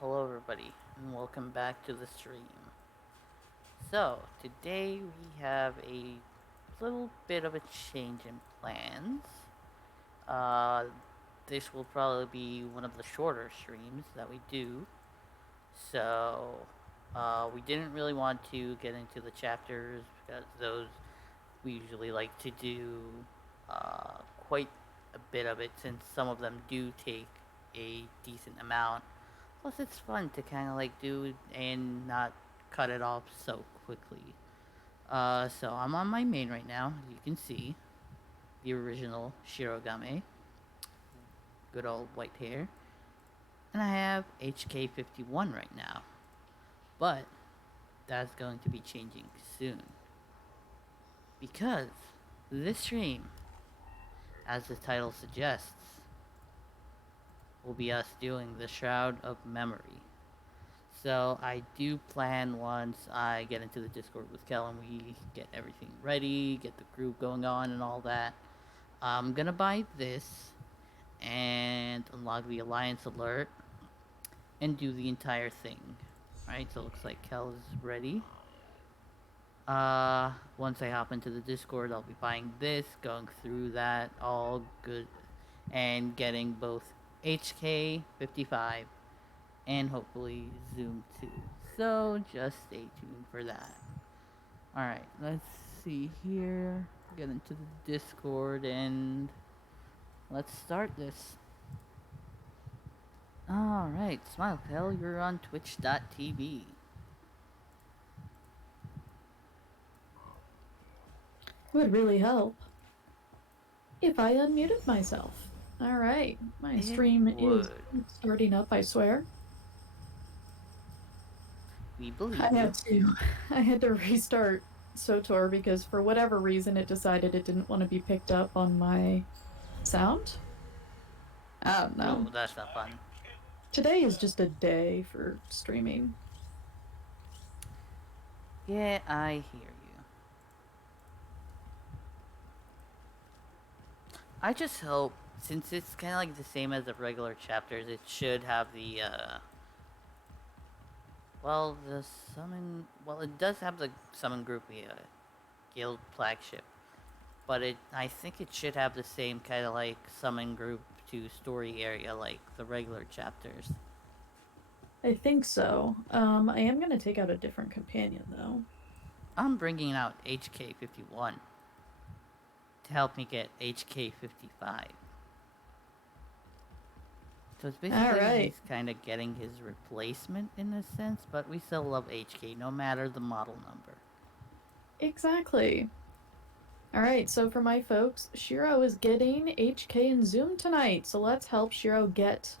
Hello everybody, and welcome back to the stream. So, today we have a little bit of a change in plans. Uh, this will probably be one of the shorter streams that we do. So, we didn't really want to get into the chapters because those we usually like to do quite a bit of it since some of them do take a decent amount. Plus, it's fun to kind of like do and not cut it off so quickly. So I'm on my main right now. As you can see, the original Shirogame, good old white hair, and I have HK-55 right now. But that's going to be changing soon because this stream, as the title suggests, will be us doing the Shroud of Memory. So I do plan once I get into the Discord with Kel and we get everything ready, get the group going on and all that. I'm gonna buy this and unlock the Alliance alert and do the entire thing. Alright, so it looks like Kel is ready. Once I hop into the Discord, I'll be buying this, going through that, all good, and getting both HK-55 and hopefully Zoom too. So just stay tuned for that. Alright, let's see here. Get into the Discord and let's start this. Alright, SmilePal, you're on twitch.tv. Would really help if I unmuted myself. All right, my stream is starting up, I swear. We believe I you. had to restart SWTOR because for whatever reason it decided it didn't want to be picked up on my sound. I don't know. Oh, that's not fun. Today is just a day for streaming. Yeah, I hear you. I just hope, since it's kind of like the same as the regular chapters, it should have the, well, the summon, well, it does have the summon group, guild flagship, but I think it should have the same kind of like summon group to story area like the regular chapters. I think so. I am going to take out a different companion though. I'm bringing out HK-55 to help me get HK-55. So it's basically he's kind of getting his replacement in a sense, but we still love HK no matter the model number. Exactly. All right, so for my folks, Shiro is getting HK and Zoom tonight. So let's help Shiro get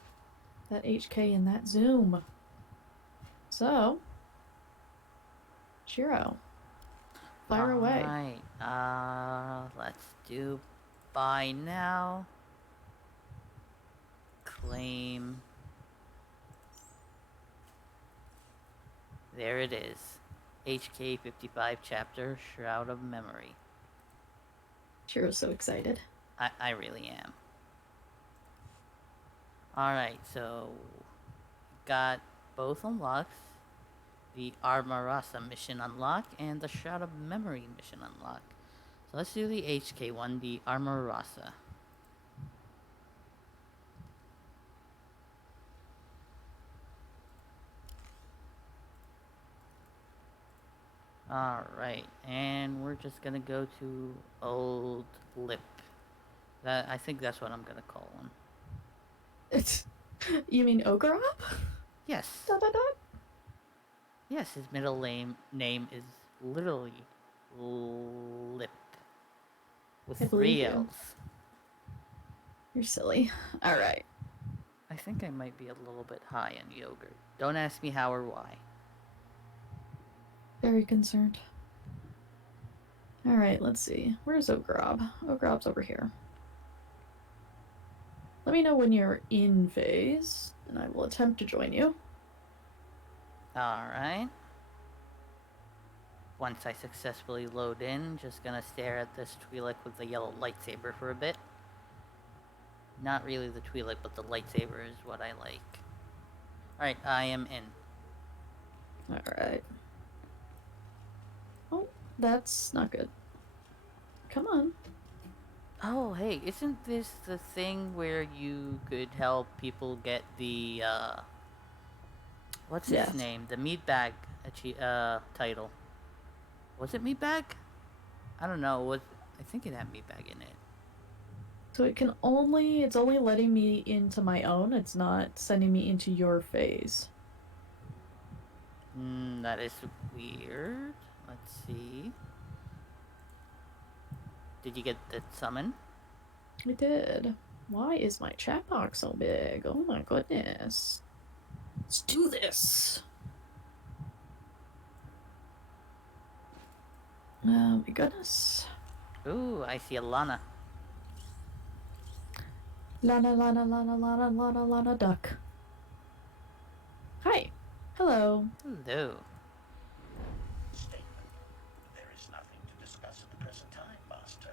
that HK and that Zoom. So, Shiro, fire away. Alright, let's do buy now. Claim. There it is. HK-55 chapter, Shroud of Memory. Shiro's so excited. I really am. Alright, so got both unlocks. The Armarasa mission unlock and the Shroud of Memory mission unlock. So let's do the HK one, the Armarasa. Alright, and we're just gonna go to Old Lip. I think that's what I'm gonna call him. You mean Ogorop? Yes. Da, da, da. Yes, his middle name is literally Lip. With 3 L's. You're silly. Alright. I think I might be a little bit high on yogurt. Don't ask me how or why. Very concerned. Alright, let's see. Where's Ogorob? Ogorob's over here. Let me know when you're in phase, and I will attempt to join you. Alright. Once I successfully load in, just gonna stare at this Twi'lek with the yellow lightsaber for a bit. Not really the Twi'lek, but the lightsaber is what I like. Alright, I am in. Alright. Oh, that's not good. Come on. Oh, hey, isn't this the thing where you could help people get the, what's its Yes. name? The meatbag title. Was it meatbag? I don't know. I think it had meatbag in it. So it's only letting me into my own. It's not sending me into your phase. That is weird. Let's see. Did you get the summon? I did. Why is my chat box so big? Oh my goodness. Let's do this. Oh my goodness. Ooh, I see a Lana. Lana, lana, lana, lana, lana, lana, duck. Hi. Hello. Hello. Statement. There is nothing to discuss at the present time, Master.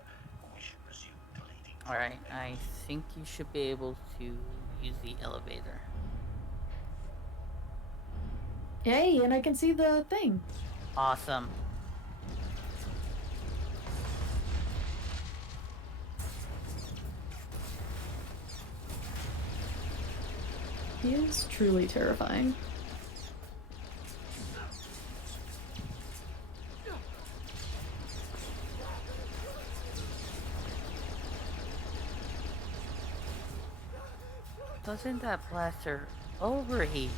We should resume deleting. Alright, I think you should be able to use the elevator. Yay, and I can see the thing. Awesome. He is truly terrifying. Doesn't that blaster overheat?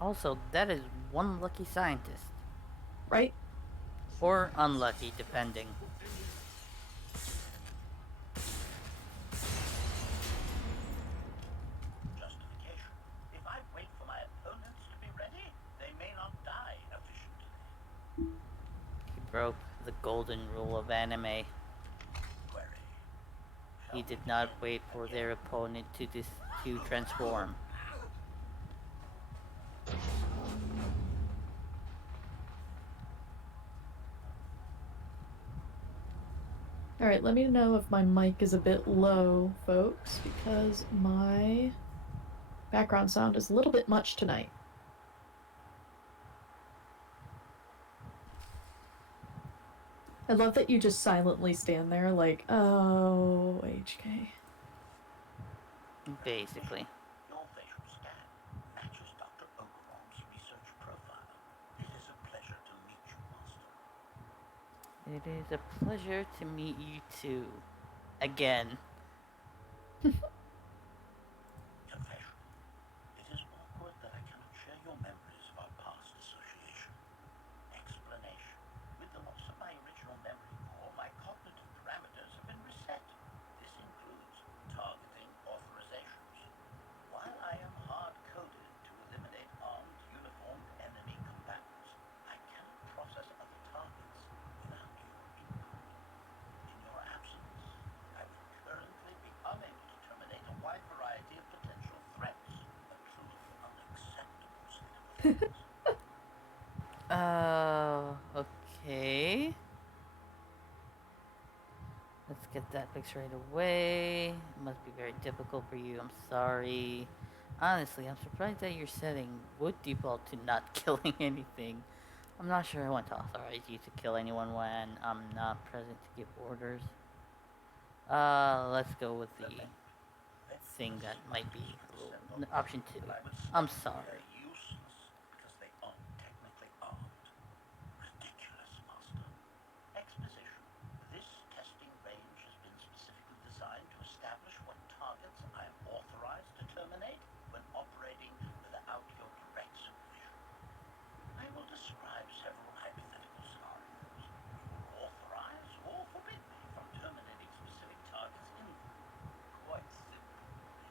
Also, that is one lucky scientist. Right? Or unlucky, depending. Justification. If I wait for my opponents to be ready, they may not die efficiently. He broke the golden rule of anime. Query. He did not wait for their opponent to transform. Alright, let me know if my mic is a bit low, folks, because my background sound is a little bit much tonight. I love that you just silently stand there like, oh, HK. Basically. Your facial scan matches Dr. Okerbaum's research profile. It is a pleasure to meet you, Master. It is a pleasure to meet you too. Again. Confession. It is awkward that I cannot share your memories of our past association. Explanation. With the loss of my original memory core, my cognitive parameters have been reset. This includes targeting authorizations. While I am hard-coded to eliminate armed, uniformed enemy combatants, I cannot process other targets without your input. In your absence, I would currently be unable to terminate a wide variety of potential threats. A truly unacceptable state of affairs. Okay. Let's get that fixed right away. It must be very difficult for you. I'm sorry. Honestly, I'm surprised that your setting would default to not killing anything. I'm not sure I want to authorize you to kill anyone when I'm not present to give orders. Let's go with the thing that might be a little... option 2. I'm sorry. Useless because they aren't technically armed. Ridiculous, Master. Exposition. This testing range has been specifically designed to establish what targets I am authorized to terminate when operating without your direct supervision. I will describe several hypothetical scenarios. You will authorize or forbid me from terminating specific targets in them. Quite simple, really.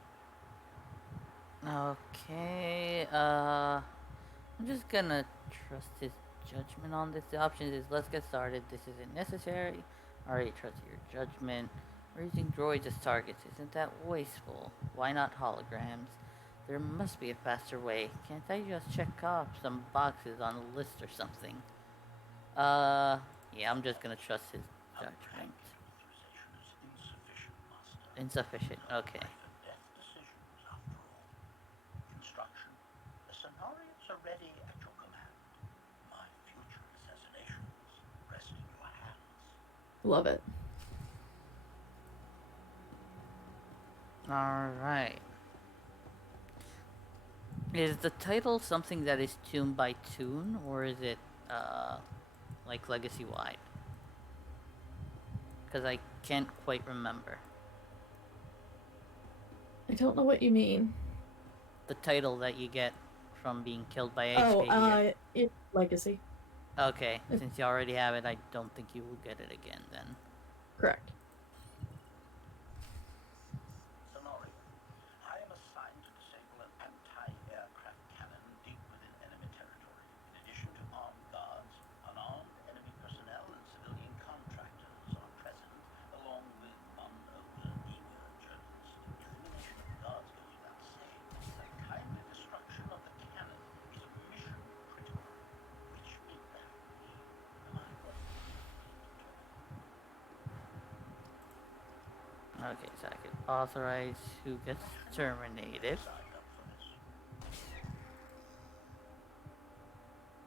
Okay, I'm just gonna trust his judgment on this. The option is let's get started. This isn't necessary. Already trust your judgment. We're using droids as targets. Isn't that wasteful? Why not holograms? There must be a faster way. Can't I just check off some boxes on a list or something? Yeah, I'm just gonna trust his judgment. Authorization is insufficient, Insufficient. Okay. Life and death decisions, after all. Instruction. The Sonarians are ready at your command. My future assassinations rest in your hands. Love it. Alright. Is the title something that is tune by tune, or is it, uh, like legacy wide? Because I can't quite remember. I don't know what you mean. The title that you get from being killed by Oh, HK here. it's legacy. Okay, If- since you already have it, I don't think you will get it again then. Correct. Sonoria. I am assigned to disable an anti-aircraft cannon deep within enemy territory. In addition to armed guards, unarmed enemy personnel and civilian contractors are present, along with one older, eager journalist. Elimination of the guards goes without saying. The timely destruction of the cannon is mission critical. Reach me back. Am I right? Okay, so I can authorize who gets terminated. Signed up for this.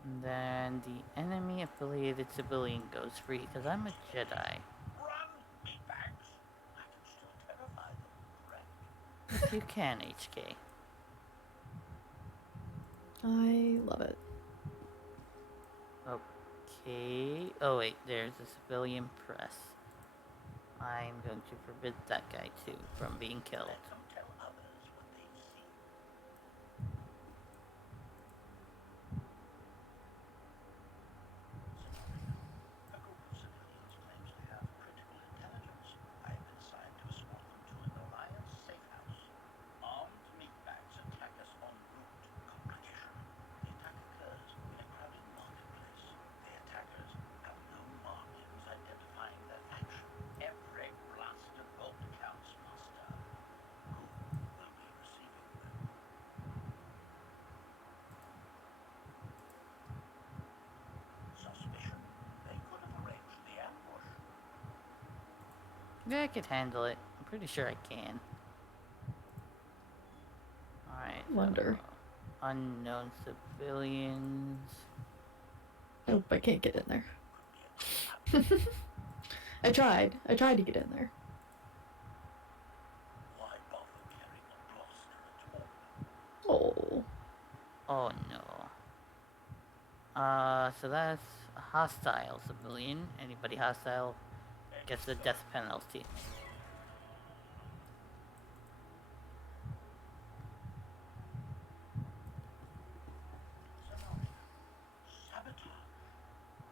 And then the enemy affiliated civilian goes free because I'm a Jedi. Run, meatbags! I can still terrify them, correct? If you can, HK. I love it. Okay. Oh wait, there's a civilian press. I'm going to forbid that guy too from being killed. Let them tell others what they've seen. Scenario. A group of civilians claims to have critical intelligence. I have been assigned to escort them to an Alliance safe house. Armed meatbags attack us en route. Complication. The attack occurs in a crowded marketplace. The attackers have no markings identifying their faction. Every blasted bolt counts, Master. Who will be receiving them? Suspicion. They could have arranged the ambush. Yeah, I could handle it. I'm pretty sure I can. Alright. Wonder. Unknown civilians. Nope, I can't get in there. Could be a trap. I tried. I tried to get in there. Why bother carrying a blaster at all? Oh. Oh no. So that's a hostile civilian. Anybody hostile gets the death penalty. Scenario. Sabotage.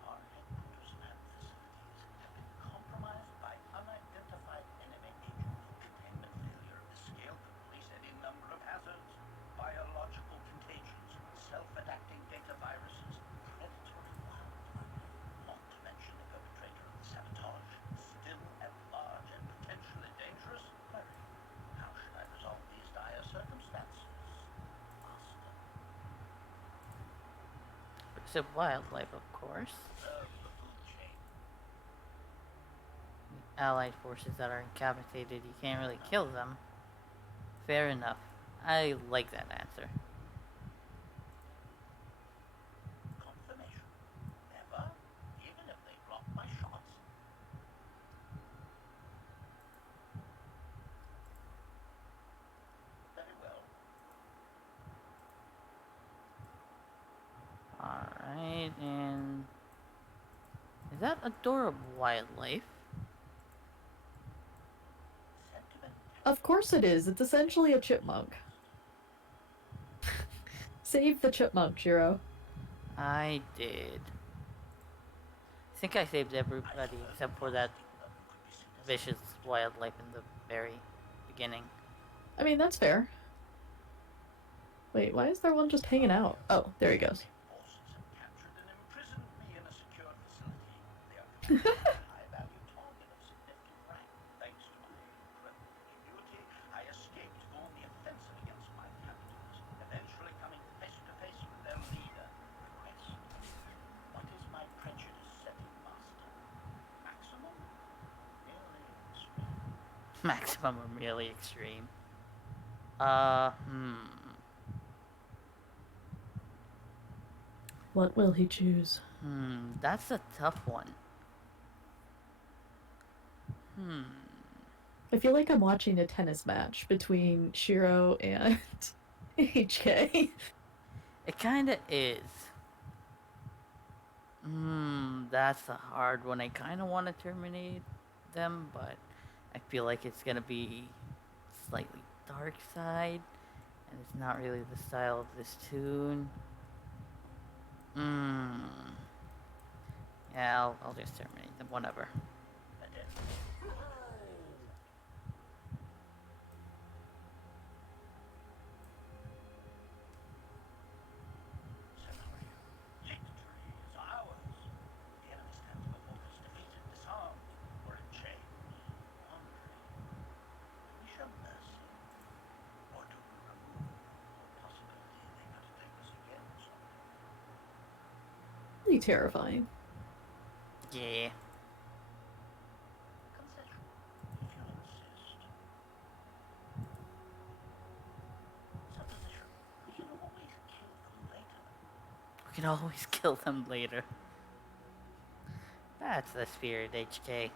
Our headquarters and facilities have been compromised by unidentified enemy agent. Containment failure. This scale could release any number of hazards. Biological contagions, self-adapting data viruses, predatory wildlife. Not to mention the perpetrator of the sabotage, still at large and potentially dangerous. Query. How should I resolve these dire circumstances? Master. Except wildlife, of course. Serve the food chain. Allied forces that are incapacitated, you can't really kill them. Fair enough. I like that answer. Confirmation. Never, even if they block my shots. Very well. Alright, and... Is that adorable wildlife? Sentiment. Of course it is. It's essentially a chipmunk. Save the chipmunk, Shiro. I did. I think I saved everybody except for that vicious wildlife in the very beginning. I mean, that's fair. Wait, why is there one just hanging out? Oh, there he goes. Forces have captured and imprisoned me in a secure facility. They are considered a high-value target of significant rank. Thanks to my incredible ingenuity, I escaped to go on the offensive against my captors, eventually coming face to face with their leader. Request. What is my prejudice setting, Master? Maximum? Merely extreme. Maximum or merely extreme. Hmm. What will he choose? That's a tough one. Hmm. I feel like I'm watching a tennis match between Shiro and HK. It kinda is. That's a hard one. I kinda wanna terminate them, but I feel like it's gonna be slightly dark side, and it's not really the style of this tune. Hmm. Yeah, I'll just terminate them. Whatever. Scenario. Victory is ours. The enemy stands before us, defeated, disarmed, or in chains, wandering. Do we show mercy, or do we remove the possibility they could attack us again someday? Really terrifying. Yeah. Concession, if you insist. Supposition, we can always kill them later. We can always kill them later. That's the spirit, HK.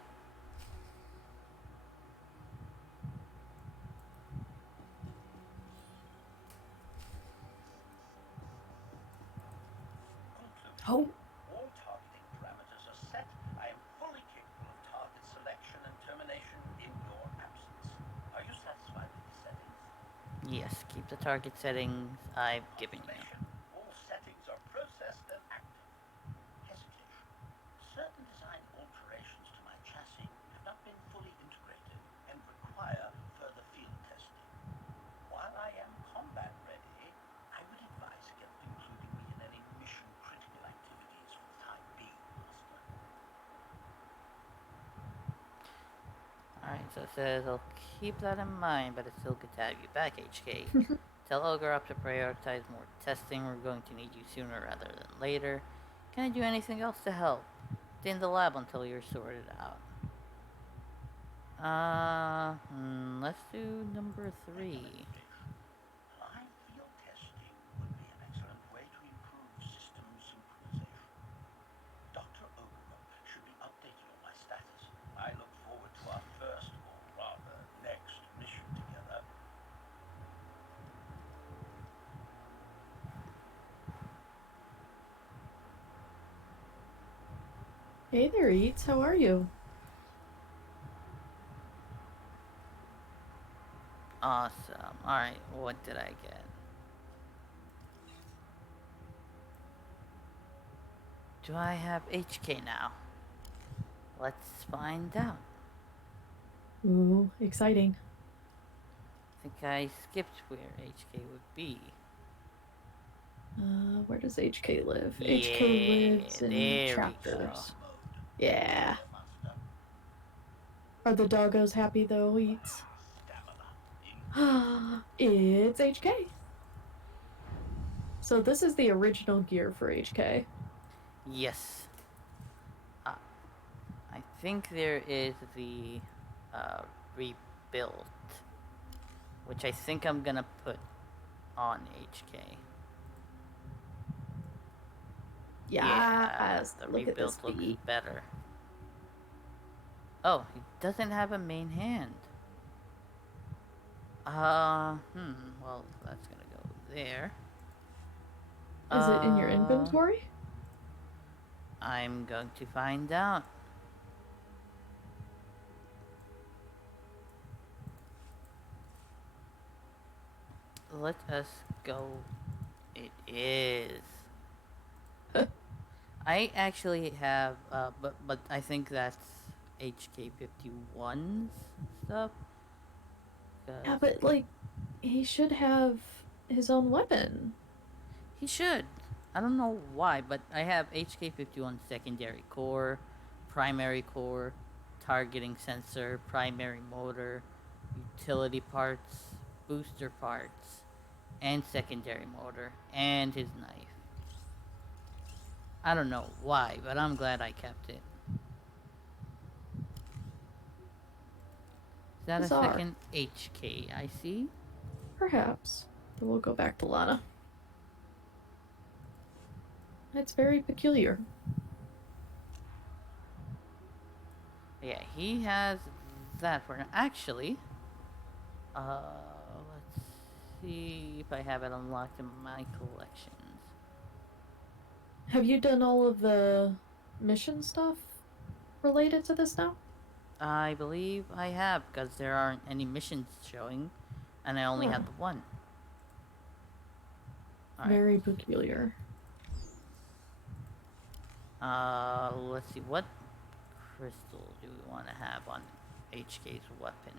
Conclusion. Oh, All targeting parameters are set. I am fully capable of target selection and termination in your absence. Are you satisfied with the settings? Yes, keep the target settings I've given you. Confirmation. All settings are processed and active. Hesitation. Certain design alterations to my chassis have not been fully integrated and require further field testing. While I am combat ready, I would advise against including me in any mission critical activities for the time being, Master. Alright, so it says I'll keep that in mind, but it's still good to have you back, HK. Tell Ogre to prioritize more testing. We're going to need you sooner rather than later. Can I do anything else to help? Stay in the lab until you're sorted out. Let's do number 3. Recommendation. Live field testing would be an excellent way to improve system synchronization. Dr. Ogre should be updated on my status. I look forward to our first, or rather, next mission together. hey there, Eats. How are you? Awesome. Alright, what did I get? Do I have HK now? Let's find out. Ooh, exciting. I think I skipped where HK would be. Where does HK live? HK Yeah, lives in there we go. chapters. Yeah. Master. Are the doggos happy though, Eats? Stamina. It's HK. So this is the original gear for HK. Yes. I think there is the rebuilt, which I think I'm gonna put on HK. Yeah, Yes. the Look at this rebuilt looks feet. better. Oh, he doesn't have a main hand. Well, that's gonna go there. Is it in your inventory? I'm going to find out. Let us go. It is. I actually have, but I think that's HK-51's stuff. Yeah, but like, he should have his own weapon. He should. I don't know why, but I have HK-51 secondary core, primary core, targeting sensor, primary motor, utility parts, booster parts, and secondary motor, and his knife. I don't know why, but I'm glad I kept it. Is that a Bizarre. second HK? I see. Perhaps. But we'll go back to Lana. It's very peculiar. Yeah, he has that for now. Actually, let's see if I have it unlocked in my collections. Have you done all of the mission stuff related to this now? I believe I have, because there aren't any missions showing, and I only have Huh. the one. Alright. Very peculiar. Let's see, what crystal do we want to have on HK's weapon?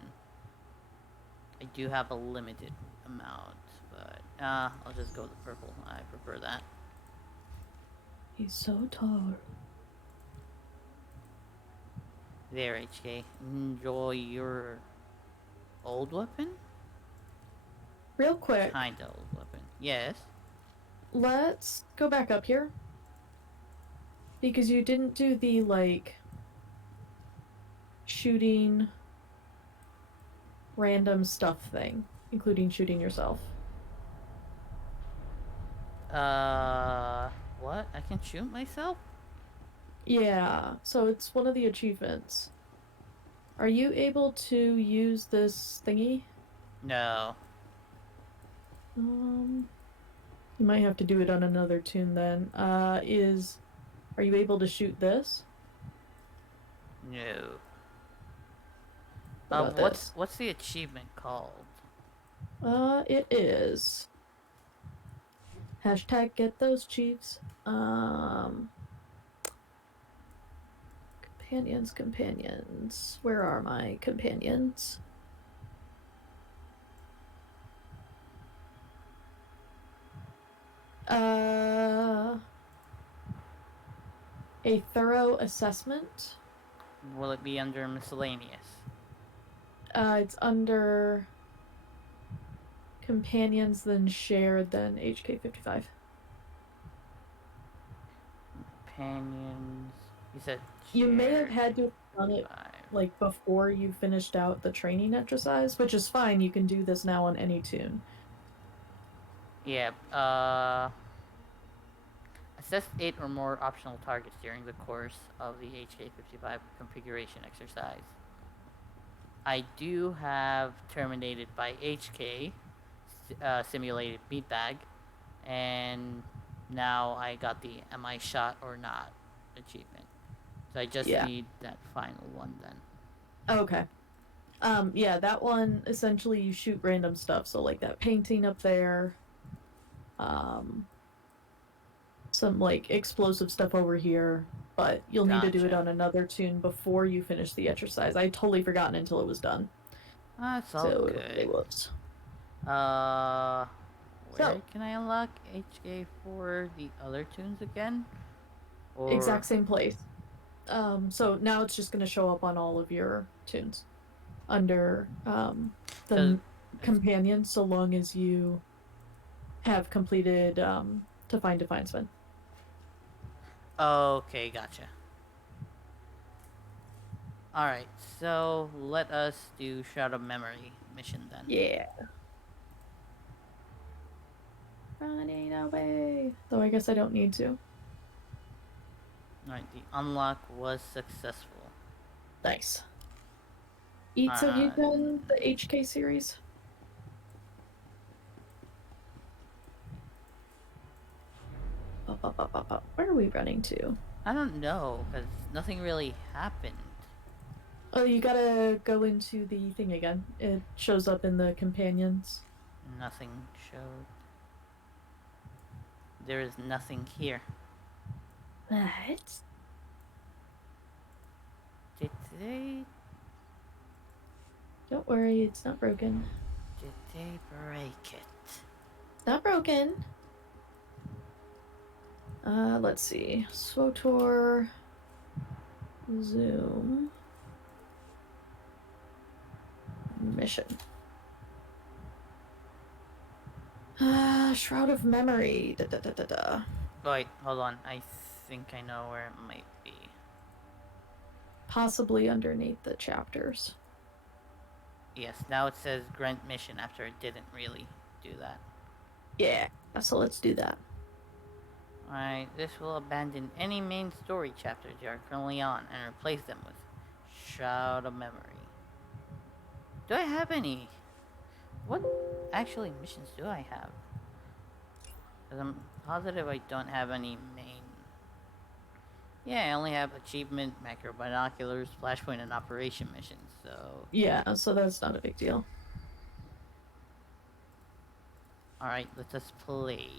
I do have a limited amount, but, I'll just go with the purple. I prefer that. He's so tall. There, HK. Enjoy your old weapon? Real quick, Kinda old weapon. Yes. let's go back up here. Because you didn't do the, like, shooting random stuff thing, including shooting yourself. What? I can shoot myself? Yeah, so it's one of the achievements. Are you able to use this thingy? No. You might have to do it on another tune then. Are you able to shoot this? No. What about this? What's the achievement called? It is. Hashtag get those chiefs. Companions. Where are my companions? A thorough assessment. Will it be under miscellaneous? It's under companions, then shared, then HK-55. Companions. You said You may have shared had to have done it 55. like before you finished out the training exercise, which is fine. You can do this now on any tune. Yeah, assess 8 or more optional targets during the course of the HK-55 configuration exercise. I do have terminated by HK, simulated meatbag, and now I got the am I shot or not achievement. So I just need that final one then. Okay. Yeah, that one essentially you shoot random stuff. So like that painting up there, some like explosive stuff over here, but you'll need to do it Gotcha. on another tune before you finish the exercise. I totally forgotten until it was done. That's all So good. whoops. Where So can I unlock HK for the other tunes again? Or exact same place. So now it's just gonna show up on all of your tunes under the companion, so long as you have completed to find Spin. Okay, gotcha. Alright, so let us do Shroud of Memory mission then. Yeah. Running away. Though I guess I don't need to. Alright, the unlock was successful. Nice. Eats, have you done the HK series? Where are we running to? I don't know, because nothing really happened. Oh, you gotta go into the thing again. It shows up in the companions. Nothing showed. There is nothing here. What? Did they... Don't worry, it's not broken. Did they break it? It's not broken. Let's see. SWTOR. Zoom. Mission. Shroud of Memory. Wait, hold on. I think I know where it might be. Possibly underneath the chapters. Yes, now it says grant mission after it didn't really do that. Yeah, so let's do that. Alright, this will abandon any main story chapters you are currently on and replace them with Shroud of Memory. Do I have any? What actually missions do I have? Because I'm positive I don't have any main. Yeah, I only have achievement, macro binoculars, flashpoint, and operation missions, so. Yeah, so that's not a big deal. Alright, let us play.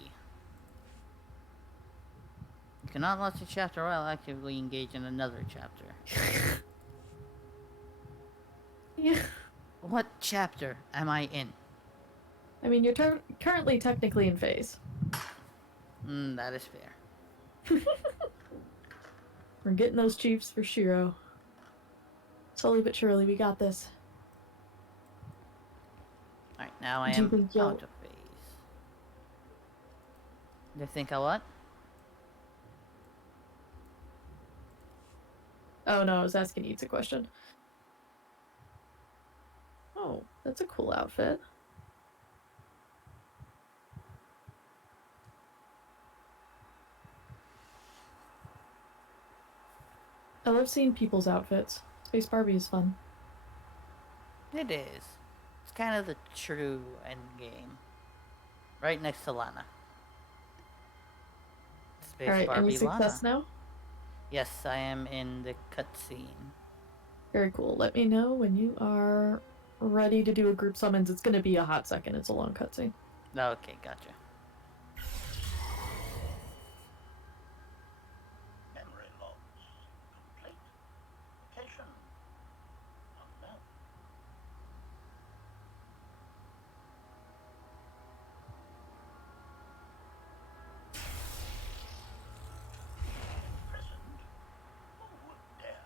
You cannot launch a chapter while actively engaged in another chapter. Yeah. What chapter am I in? I mean, you're currently technically in phase. That is fair. We're getting those chiefs for Shiro. Slowly but surely, we got this. Alright, now I Do you am think you'll... out of phase. You think I what? Oh no, I was asking you a question. Oh, that's a cool outfit. I love seeing people's outfits. Space Barbie is fun. It is. It's kind of the true end game. Right next to Lana. Space Alright, any Barbie success Lana. now? Yes, I am in the cutscene. Very cool. Let me know when you are ready to do a group summons. It's gonna be a hot second. It's a long cutscene. Okay, gotcha. Memory logs complete. Location unknown. Imprisoned? Who would dare?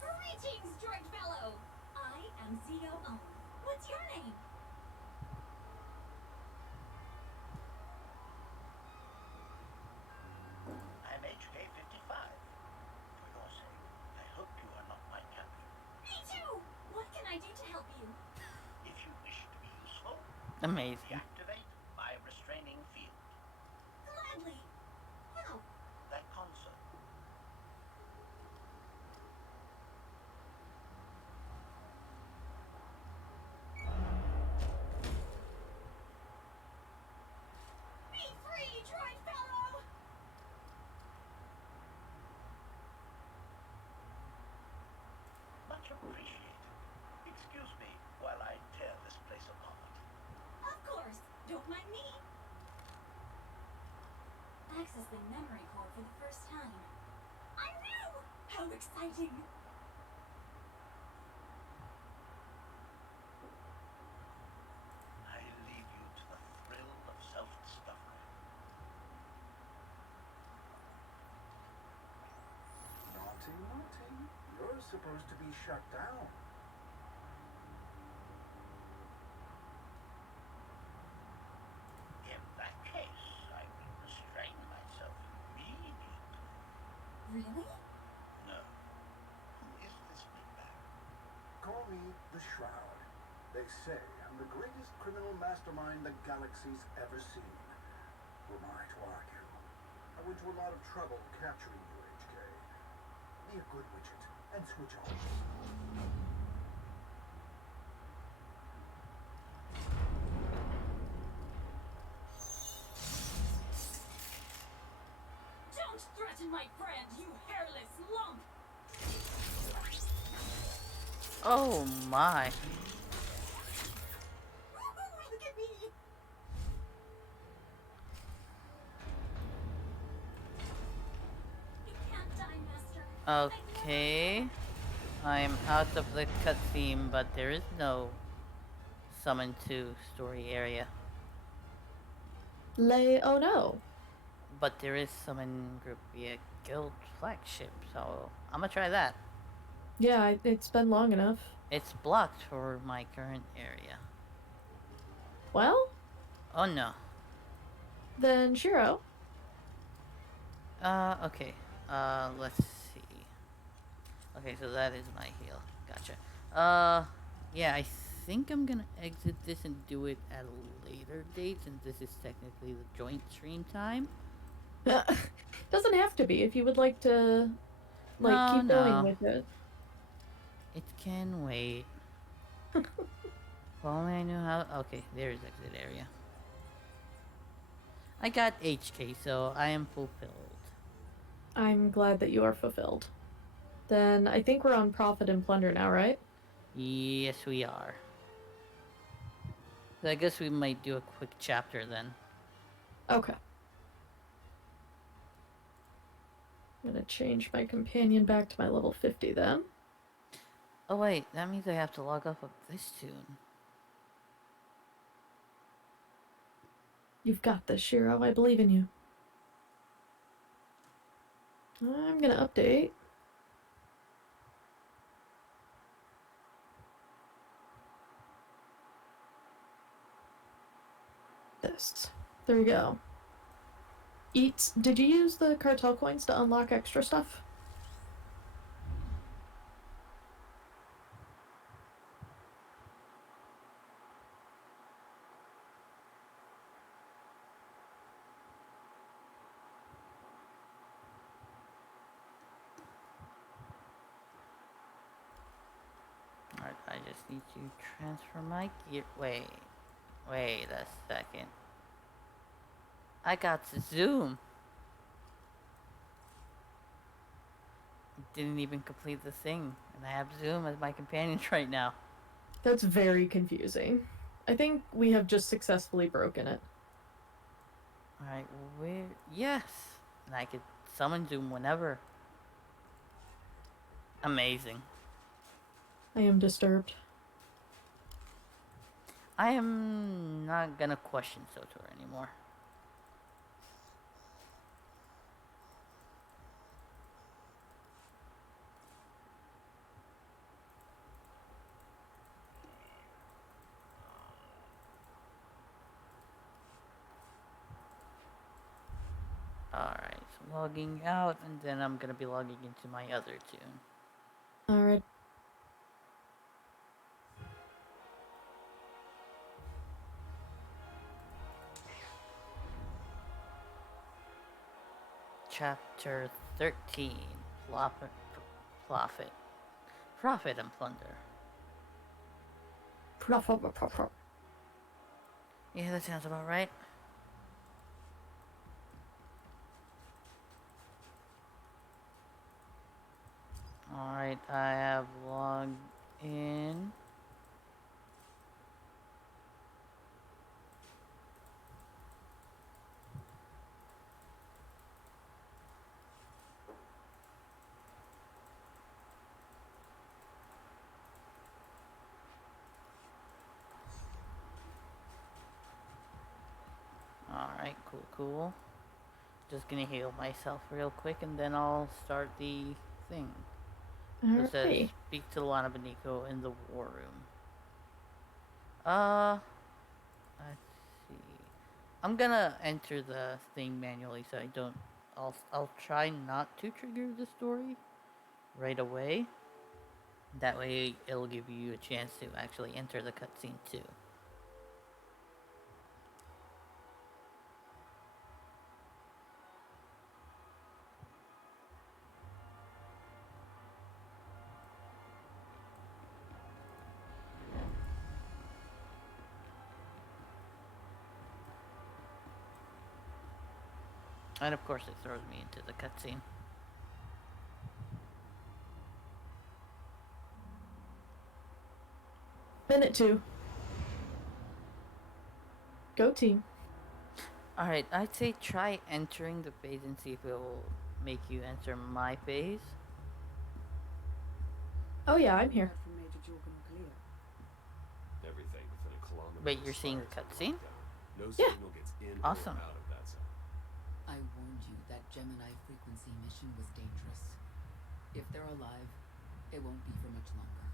Greetings, George Fellow! I am COO. What's your name? I'm HK-55. For your sake, I hope you are not my captain. Me too! What can I do to help you? If you wish to be useful, Amazing. deactivate my restraining field. Gladly. How? That console. Be free, Droid Fellow! Much appreciated. Excuse me while I tear this place apart. Of course. Don't mind me. Accessing memory core for the first time. I'm new! How exciting! I leave you to the thrill of self-discovery. Naughty, naughty. You're supposed to be shut down. In that case, I will restrain myself immediately. Really? No. Who is this big bag? Call me the Shroud. They say I'm the greatest criminal mastermind the galaxy's ever seen. Who am I to argue? I went to a lot of trouble capturing you, HK. Be a good widget and switch on. Don't threaten my friend, you hairless lump! Oh my. Look at me! You can't die, Master. Okay. I am out of the cutscene, but there is no summon to story area. Oh no. But there is summon group via guild flagship, so I'm gonna try that. Yeah, it's been long enough. It's blocked for my current area. Well, Oh no. then Shiro, Okay. Let's see. Okay, so that is my heal. Gotcha. Yeah, I think I'm gonna exit this and do it at a later date since this is technically the joint stream time. Doesn't have to be if you would like to, like, No, keep going no. with it. It can wait. If only I knew how. Okay, there's exit area. I got HK, so I am fulfilled. I'm glad that you are fulfilled. Then I think we're on Profit and Plunder now, right? Yes, we are. So I guess we might do a quick chapter then. Okay. I'm gonna change my companion back to my level 50 then. Oh wait, that means I have to log off of this tune. You've got this, Shiro. I believe in you. I'm gonna update. This. There we go. Eats. Did you use the cartel coins to unlock extra stuff? Alright, I just need to transfer my gear. Wait a second. I got to zoom. Didn't even complete the thing, and I have Zoom as my companion right now. That's very confusing. I think we have just successfully broken it. Alright, where? Yes! And I could summon Zoom whenever. Amazing. I am disturbed. I am not gonna question SWTOR anymore. Alright, so logging out, and then I'm gonna be logging into my other tune. Alright. Chapter 13. Profit. Profit and Plunder. Yeah, that sounds about right. Alright, I have logged in. Alright, cool. Just gonna heal myself real quick and then I'll start the thing. It says, Alright. speak to Lana Beniko in the war room. Let's see. I'm gonna enter the thing manually so I don't... I'll try not to trigger the story right away. That way it'll give you a chance to actually enter the cutscene too. And of course it throws me into the cutscene. Minute 2. Go team. Alright, I'd say try entering the phase and see if it will make you enter my phase. Oh yeah, I'm here. From Major Jorgen or Kalia. Everything within a kilometer. Wait, of you're seeing the spire is cutscene? locked down. No Yeah. signal gets in Awesome. or out of that zone. I warned you that Gemini frequency mission was dangerous. If they're alive, it won't be for much longer.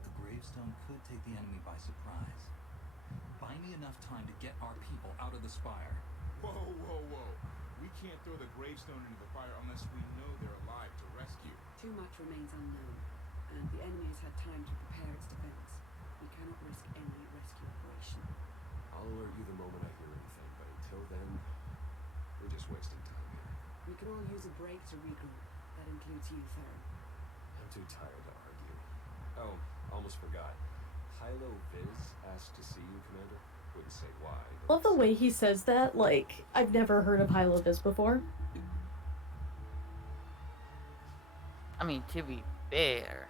The gravestone could take the enemy by surprise. Buy me enough time to get our people out of the spire. Whoa. We can't throw the gravestone into the fire unless we know they're alive to rescue. Too much remains unknown, and the enemy has had time to prepare its defense. We cannot risk any rescue operation. I'll alert you the moment I hear anything, but until then, we're just wasting time here. We can all use a break to regroup. That includes you, Theron. I'm too tired to argue. Oh, almost forgot. Hilo Viz asked to see you, Commander. Wouldn't say why. Love the way he says that. Like, I've never heard of Hylovis before. I mean, to be fair,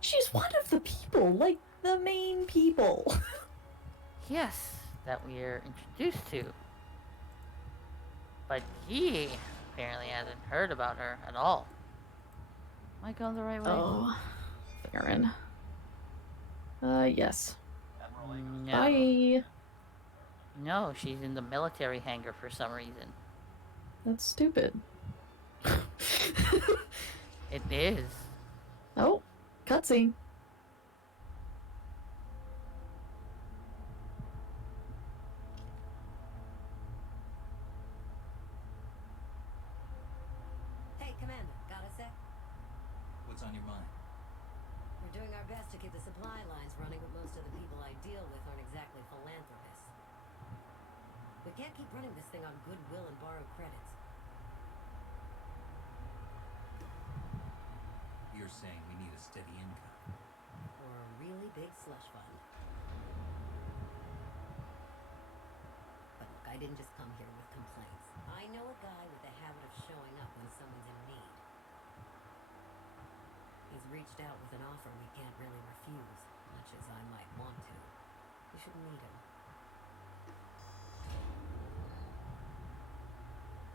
She's one of the people, like the main people. yes, that we are introduced to. But he apparently hasn't heard about her at all. Am I going the right way? Oh, Theron. Yes. No. Bye. No, she's in the military hangar for some reason. That's stupid. It is. Oh, cutscene. Hey, Commander, got a sec? What's on your mind? We're doing our best to keep the supply lines running, but most of the people I deal with aren't exactly philanthropists. We can't keep running this thing on goodwill and borrowed credits. You're saying we need a steady income. Or a really big slush fund. But look, I didn't just come here with complaints. I know a guy with a habit of showing up when someone's in need. He's reached out with an offer we can't really refuse, much as I might want to. You should meet him.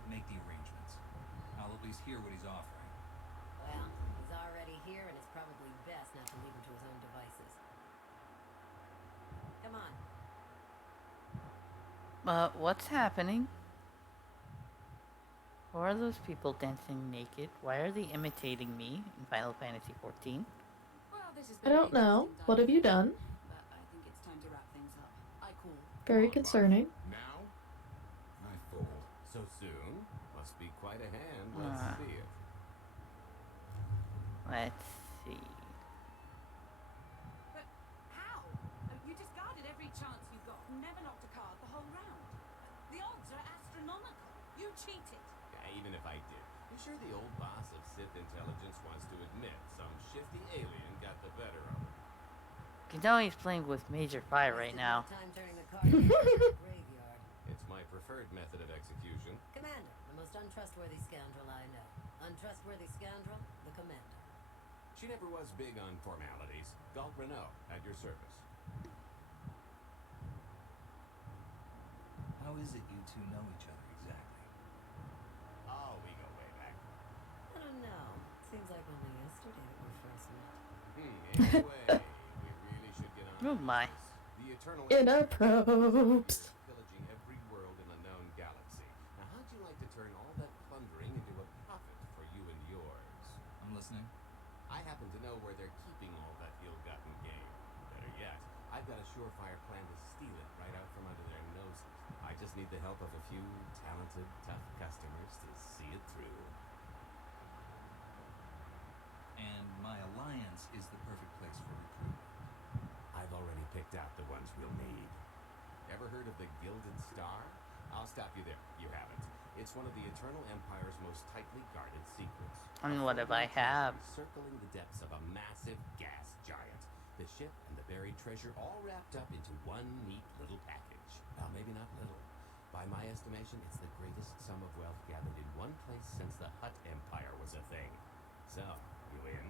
Make the arrangements. I'll at least hear what he's offering. Well, he's already here, and it's probably best not to leave him to his own devices. Come on. What's happening? Who are those people dancing naked? Why are they imitating me in Final Fantasy XIV? Well, this has I been an don't know. interesting What have you done? but I think it's time to wrap things up. I call. Very concerning. Now? I fold. So soon? Must be quite a hand. Let's Ah. see it. Let's see. But how? You discarded every chance you got and never knocked a card the whole round. The odds are astronomical. You cheated. Yeah, even if I did. You sure the old boss of Sith intelligence wants to admit some shifty alien got the better of him? You know he's playing with Major Fire right now. Time turning the card into a graveyard. It's my preferred method of execution. Commander, the most untrustworthy scoundrel I know. Untrustworthy scoundrel, the commander. She never was big on formalities. Galt Renault, at your service. How is it you two know each other exactly? Oh, we go way back. I don't know. Seems like only yesterday that we first met. Anyway, we really should get on Oh with my. this. The Eternal Inappropriate. pillaging every world in the known galaxy. Now, how'd you like to turn all that plundering into a profit for you and yours? I'm listening. I happen to know where they're keeping all that ill-gotten gain. Better yet, I've got a surefire plan to steal it right out from under their noses. I just need the help of a few talented, tough customers to see it through. And my alliance is the perfect place for recruitment. I've already picked out the ones we'll need. Ever heard of the Gilded Star? I'll stop you there. You haven't. It's one of the Eternal Empire's most tightly guarded secrets. And what if I have? Circling the depths of a massive gas giant. The ship and the buried treasure all wrapped up into one neat little package. Well, maybe not little. By my estimation, it's the greatest sum of wealth gathered in one place since the Hutt Empire was a thing. So, you in?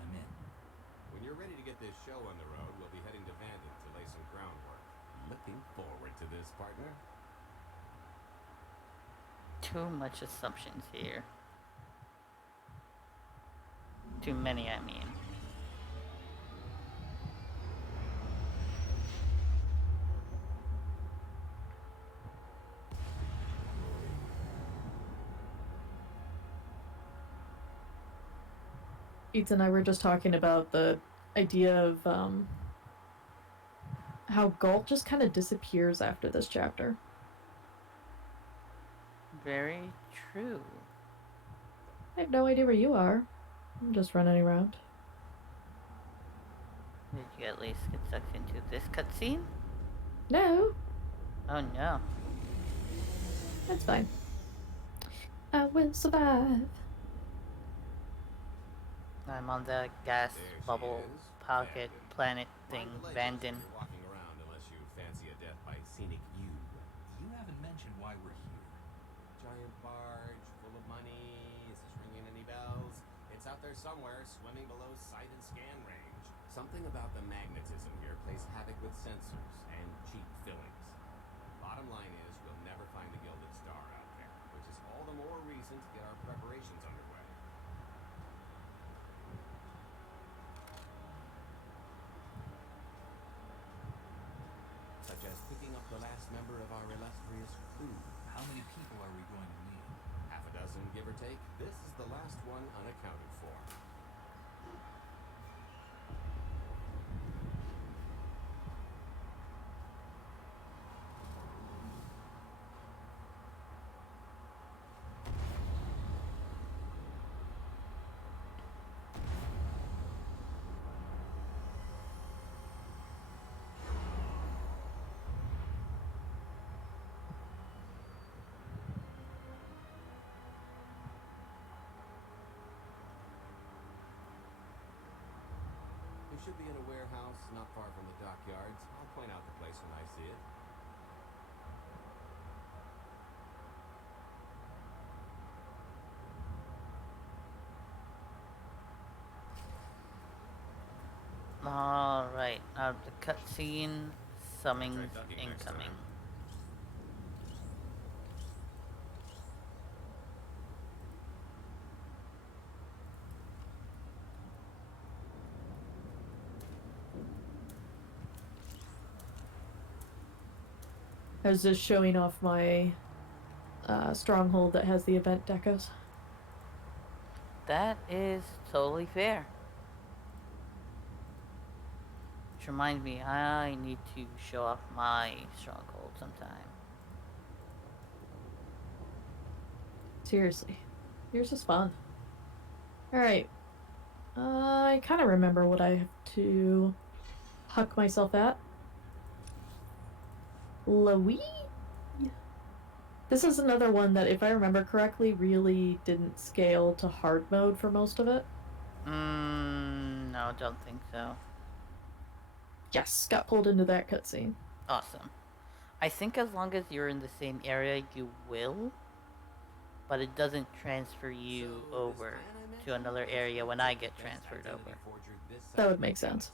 I'm in. When you're ready to get this show on the road, we'll be heading to Vanden to lay some groundwork. Looking forward to this, partner. Too much assumptions here. Too many, I mean. Eats and I were just talking about the idea of how Galt just kind of disappears after this chapter. Very true. I have no idea where you are. I'm just running around. Did you at least get sucked into this cutscene? No. Oh no. That's fine. I will survive. I'm on the gas There she bubble is, pocket Vanden. planet Mind thing, pledges Vanden. if you're walking around unless you fancy a death by scenic view. You haven't mentioned why we're here. Giant barge full of money. Is this ringing any bells? It's out there somewhere, swimming below sight and scan range. Something about the magnetism here plays havoc with sensors and cheap fillings. Bottom line is, we'll never find the Gilded Star out there, which is all the more reason to get our preparations underway. Such as picking up the last member of our illustrious crew. How many people are we going to need? Half a dozen, give or take. This is the last one unaccounted for. We should be in a warehouse not far from the dockyards. I'll point out the place when I see it. Alright, now the cutscene summons Try ducking next incoming. time. I was just showing off my stronghold that has the event decos. That is totally fair. Which reminds me, I need to show off my stronghold sometime. Seriously. Yours is fun. Alright. I kind of remember what I have to huck myself at. Louis? This is another one that, if I remember correctly, really didn't scale to hard mode for most of it. No, don't think so. Yes, got pulled into that cutscene. Awesome. I think as long as you're in the same area, you will. But it doesn't transfer you over to another area when I get transferred over. That would make sense.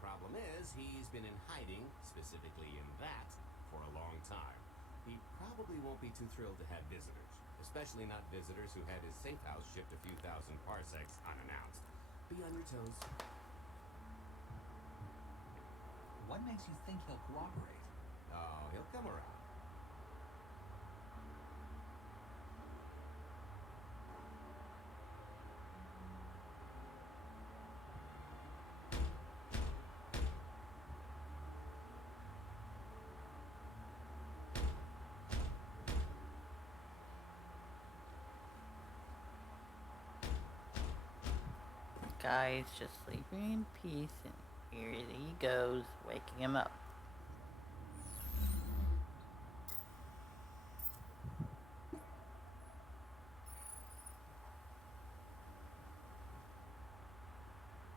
Problem is, he's been in hiding, specifically in that, for a long time. He probably won't be too thrilled to have visitors, especially not visitors who had his safe house shipped a few thousand parsecs unannounced. Be on your toes. What makes you think he'll cooperate? Oh, he'll come around. Guy's just sleeping in peace, and here he goes, waking him up.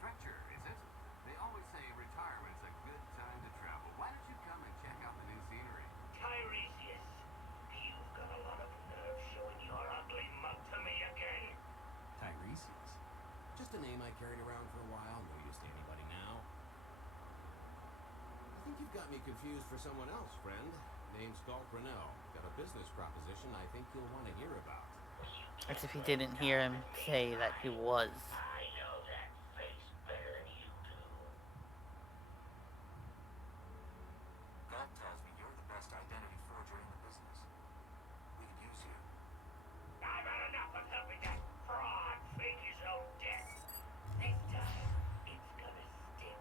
Stretcher, is it? They always say retirement's a good time to travel. Why don't you come and check out the new scenery? Tiresias, you've got a lot of nerve showing your ugly mug to me again. Tiresias. Just a name I carried around for a while. No use to anybody now. I think you've got me confused for someone else, friend. Name's Galt Brunel. Got a business proposition I think you'll want to hear about. As if he didn't hear him say that he was. I know that face better than you do. God tells me you're the best identity forger in the business. We could use you. I've had enough of helping that fraud fake his own death. This time, it's gonna stick.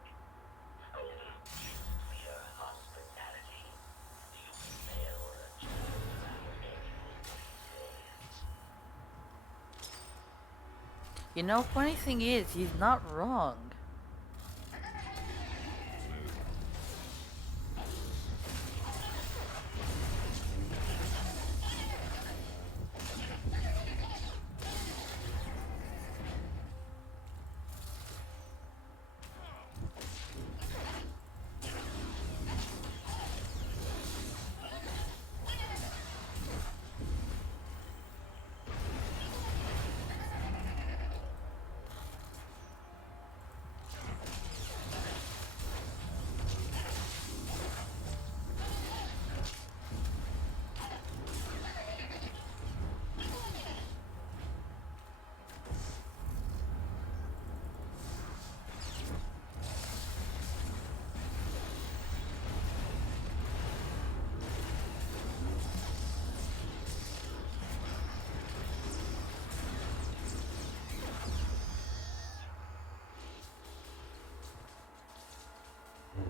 You know, funny thing is, he's not wrong.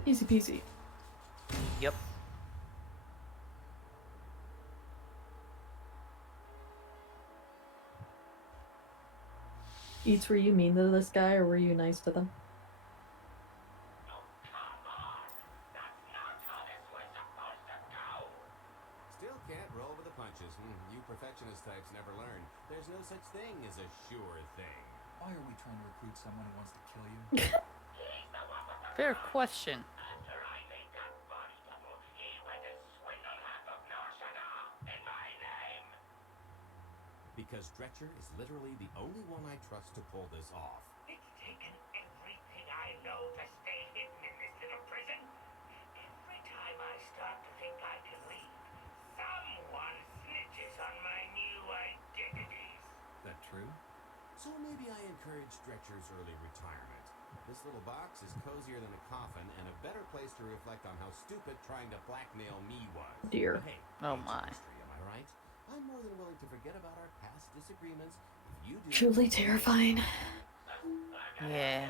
Easy peasy. Yep. Eats, were you mean to this guy or were you nice to them? Still can't roll with the punches. You perfectionist types never learn. There's no such thing as a sure thing. Why are we trying to recruit someone who wants to kill you? Fair question. Because Stretcher is literally the only one I trust to pull this off. It's taken everything I know to stay hidden in this little prison. Every time I start to think I can leave, someone snitches on my new identities. That true? So maybe I encourage Stretcher's early retirement. This little box is cozier than a coffin and a better place to reflect on how stupid trying to blackmail me was. Dear. But hey, Oh age my. history, am I right? I'm more than willing to forget about our past disagreements if you do. Truly terrifying. Yeah.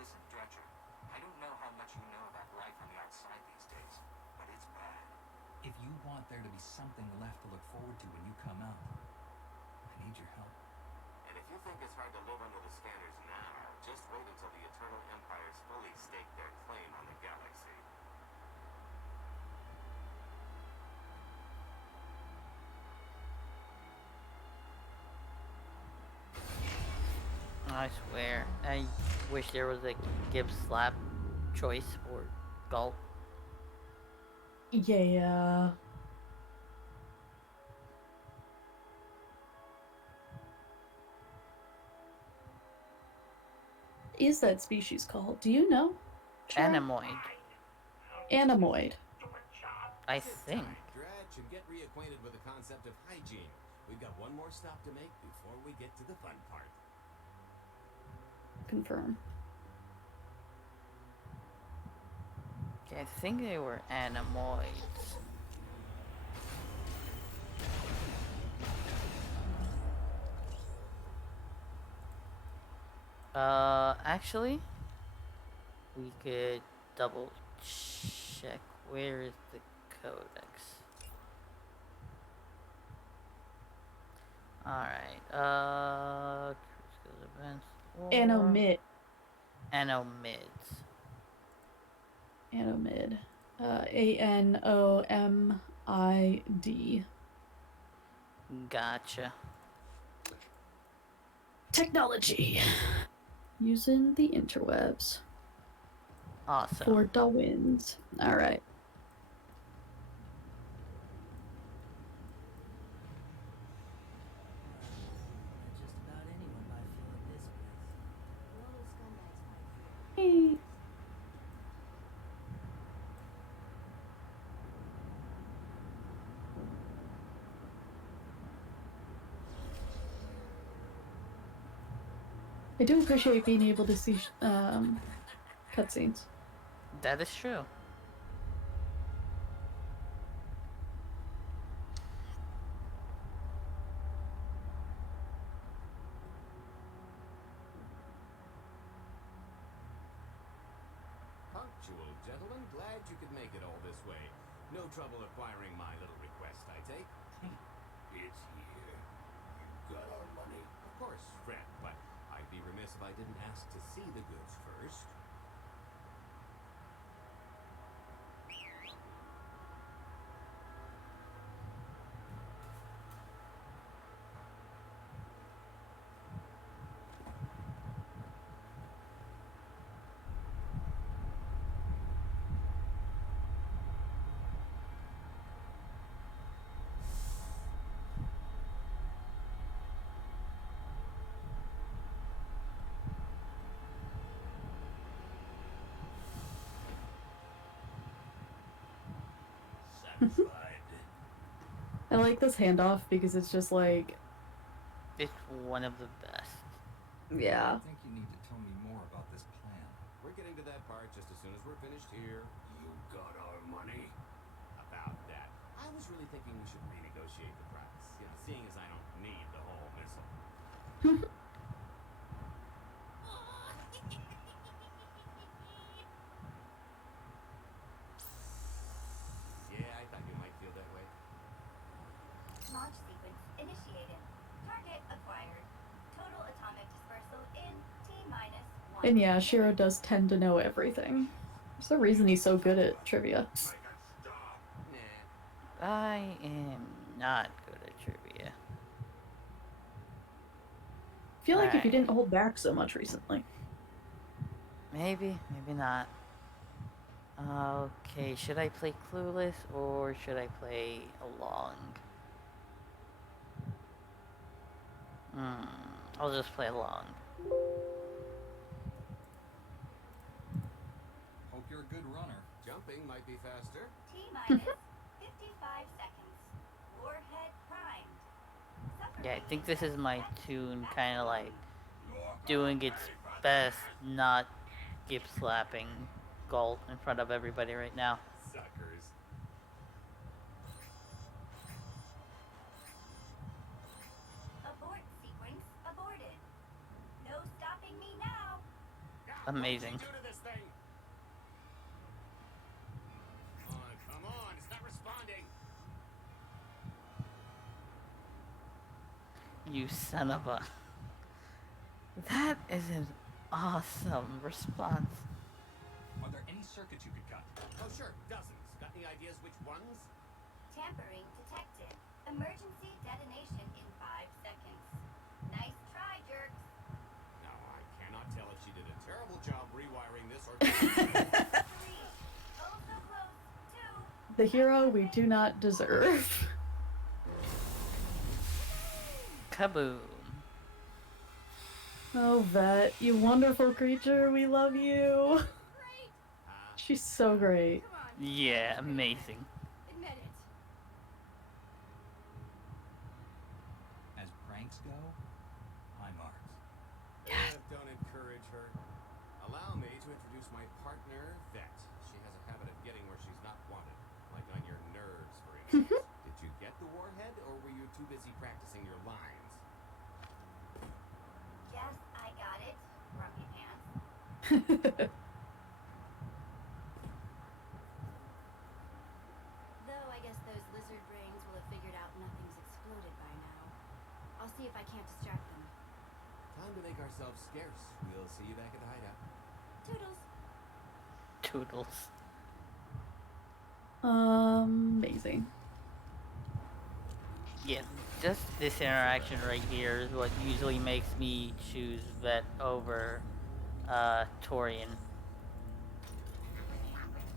Listen, Dretcher, I don't know how much you know about life on the outside these days, but it's bad. If you want there to be something left to look forward to when you come out, I need your help. And if you think it's hard to live under the scanners now, just wait until the Eternal Empires fully stake their claim on the galaxy. I swear. I wish there was a give slap choice for Gulp. Yeah. Is that species called? Do you know? Animoid. Animoid. I Sit think. tight, Dretch, and get reacquainted with the concept of hygiene. We've got one more stop to make before we get to the fun part. Confirm. I think they were animoids. Actually, we could double check. Where is the codex? Alright, critical events. Anomid. Anomids. Anomid. Anomid. Gotcha. Technology. Using the interwebs. Awesome. For the wins. Alright. Just about anyone buy fuel at this place. Global scumbags fight for Hey. I do appreciate being able to see cutscenes. That is true. Punctual, gentlemen. Glad you could make it all this way. No trouble acquiring my little request, I take? It's here. You got our money. Of course, friend, but I'd be remiss if I didn't ask to see the goods first. Satisfied. I like this handoff because it's just like, It's one of the best. yeah. I think you need to tell me more about this plan. We're getting to that part just as soon as we're finished here. You got our money. About that. I was really thinking we should renegotiate the price. You know, seeing as I don't need the whole missile. Yeah, I thought you might feel that way. Launch sequence initiated. Target acquired. Total atomic dispersal in T-minus 1. And yeah, Shiro does tend to know everything. There's a reason he's so good at trivia. Nah. I am not good at trivia. I feel like if you Right. didn't hold back so much recently. Maybe, maybe not. Okay, should I play Clueless or should I play Along? I'll just play Along. Hope you're a good runner. Jumping might be faster. T-minus 55 seconds. Warhead primed. Yeah, I think this is my tune, kind of like doing its best, not gip slapping Galt in front of everybody right now. Suckers. Abort sequence aborted. No stopping me now. Amazing. What did you do to this thing? Come on, it's not responding. You son of a... That is an awesome response. Are there any circuits you could cut? Oh, sure, dozens. Got any ideas which ones? Tampering detected. Emergency detonation in 5 seconds. Nice try, jerks. No, I cannot tell if she did a terrible job rewiring this or 3. Oh, so close. 2. The hero we do not deserve. Kaboom. Oh, Vet, you wonderful creature, we love you. Great! She's so great. Come on. Yeah, amazing. Admit it. As pranks go, I'm Mark. Don't encourage her. Allow me to introduce my partner, Vet. She has a habit of getting where she's not wanted, like on your nerves, for instance. Did you get the warhead, or were you too busy practicing your lines? Yes, I got it. Grumpy pants. Though I guess those lizard brains will have figured out nothing's exploded by now. I'll see if I can't distract them. Time to make ourselves scarce. We'll see you back at the hideout. Toodles. Toodles. Amazing. Yeah, just this interaction right here is what usually makes me choose Vet over Torian.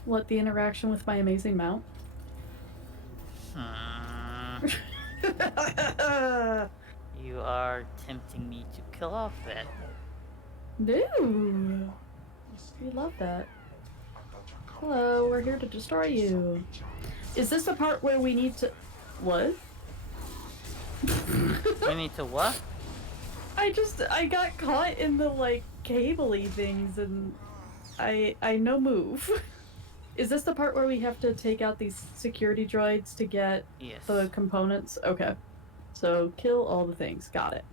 What, the interaction with my amazing mount? You are tempting me to kill off Vet. No. We love that. Hello, we're here to destroy you. Is this the part where we need to... What? We need to what? I got caught in the, like, cabley things and I no move. Is this the part where we have to take out these security droids to get Yes. the components? Okay. So, kill all the things. Got it.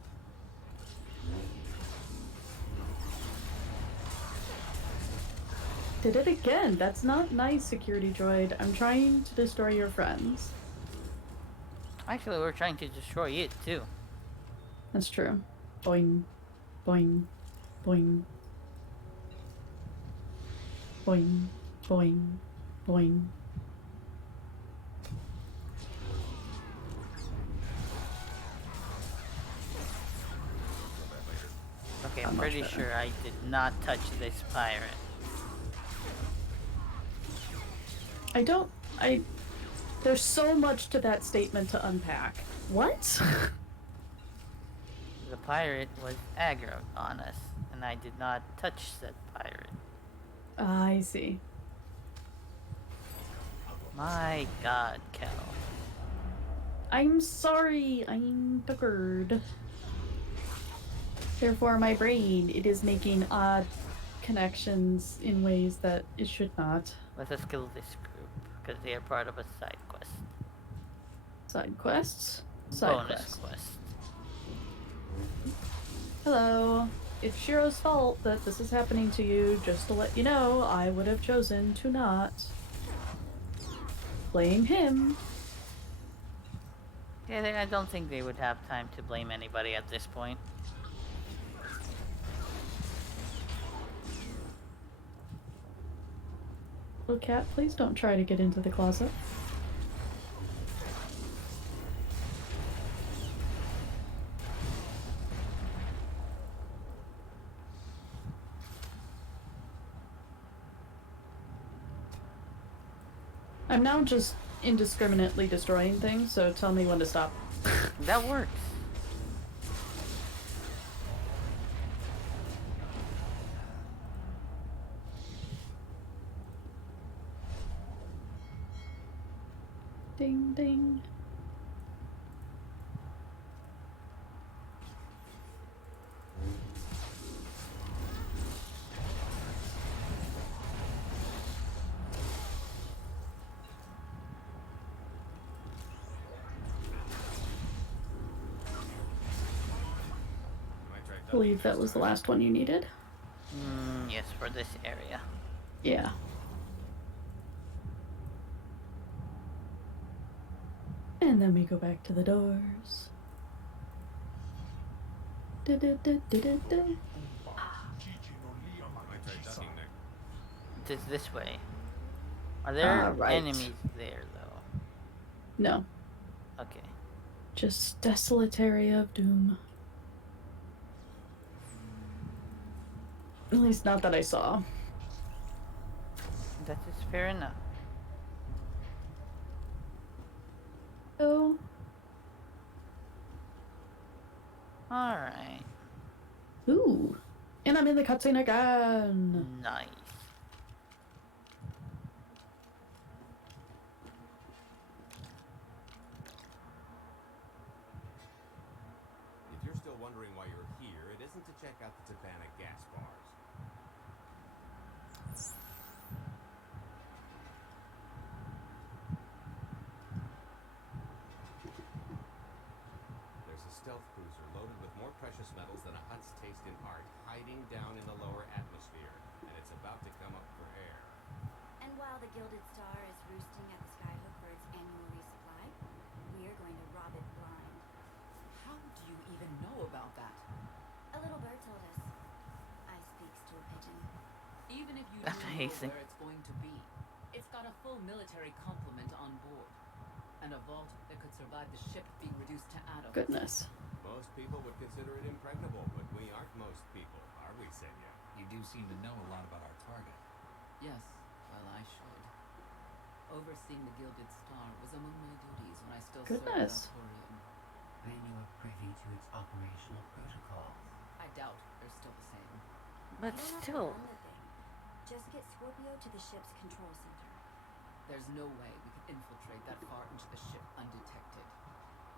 Did it again. That's not nice, security droid. I'm trying to destroy your friends. Actually, we're trying to destroy it too. That's true. Boing, boing, boing. Boing, boing, boing. Okay, I'm pretty sure I did not touch this pirate. There's so much to that statement to unpack. What? The pirate was aggro on us, and I did not touch said pirate. I see. My god, Kel. I'm sorry, I'm triggered. Therefore, my brain, it is making odd connections in ways that it should not. Let us kill this group, because they are part of a side quest. Side quests? Side Bonus quests. quest. Hello. It's Shiro's fault that this is happening to you. Just to let you know, I would have chosen to not blame him. Yeah, I don't think they would have time to blame anybody at this point. Little cat, please don't try to get into the closet. I'm now just indiscriminately destroying things, so tell me when to stop. That works. Ding, ding. I believe that was the last one you needed. Yes, for this area. Yeah. And then we go back to the doors. It is this way. Are there right. enemies there, though? No. Okay. Just desolate area of doom. At least not that I saw. That is fair enough. Oh. Alright. Ooh. And I'm in the cutscene again. Nice. If you're still wondering why you're here, it isn't to check out the Tabana gas bars. There's a stealth cruiser loaded with more precious metals than a hut's taste in art, hiding down in the lower atmosphere, and it's about to come up for air. And while the Gilded Star is roosting at the Skyhook for its annual resupply, we are going to rob it blind. How do you even know about that? A little bird told us. I speaks to a pigeon. Even if you do know Amazing. where it's going to be, it's got a full military complement on board. And a vault that could survive the ship being reduced to atoms. Goodness. Most people would consider it impregnable, but we aren't most people, are we, Senya? You do seem to know a lot about our target. Yes, well, I should. Overseeing the Gilded Star was among my duties when I still Goodness. served Altorium. Then you are privy to its operational protocols. I doubt they're still the same. But You don't have to still. run the thing. Just get Scorpio to the ship's control center. There's no way we could infiltrate that far into the ship undetected.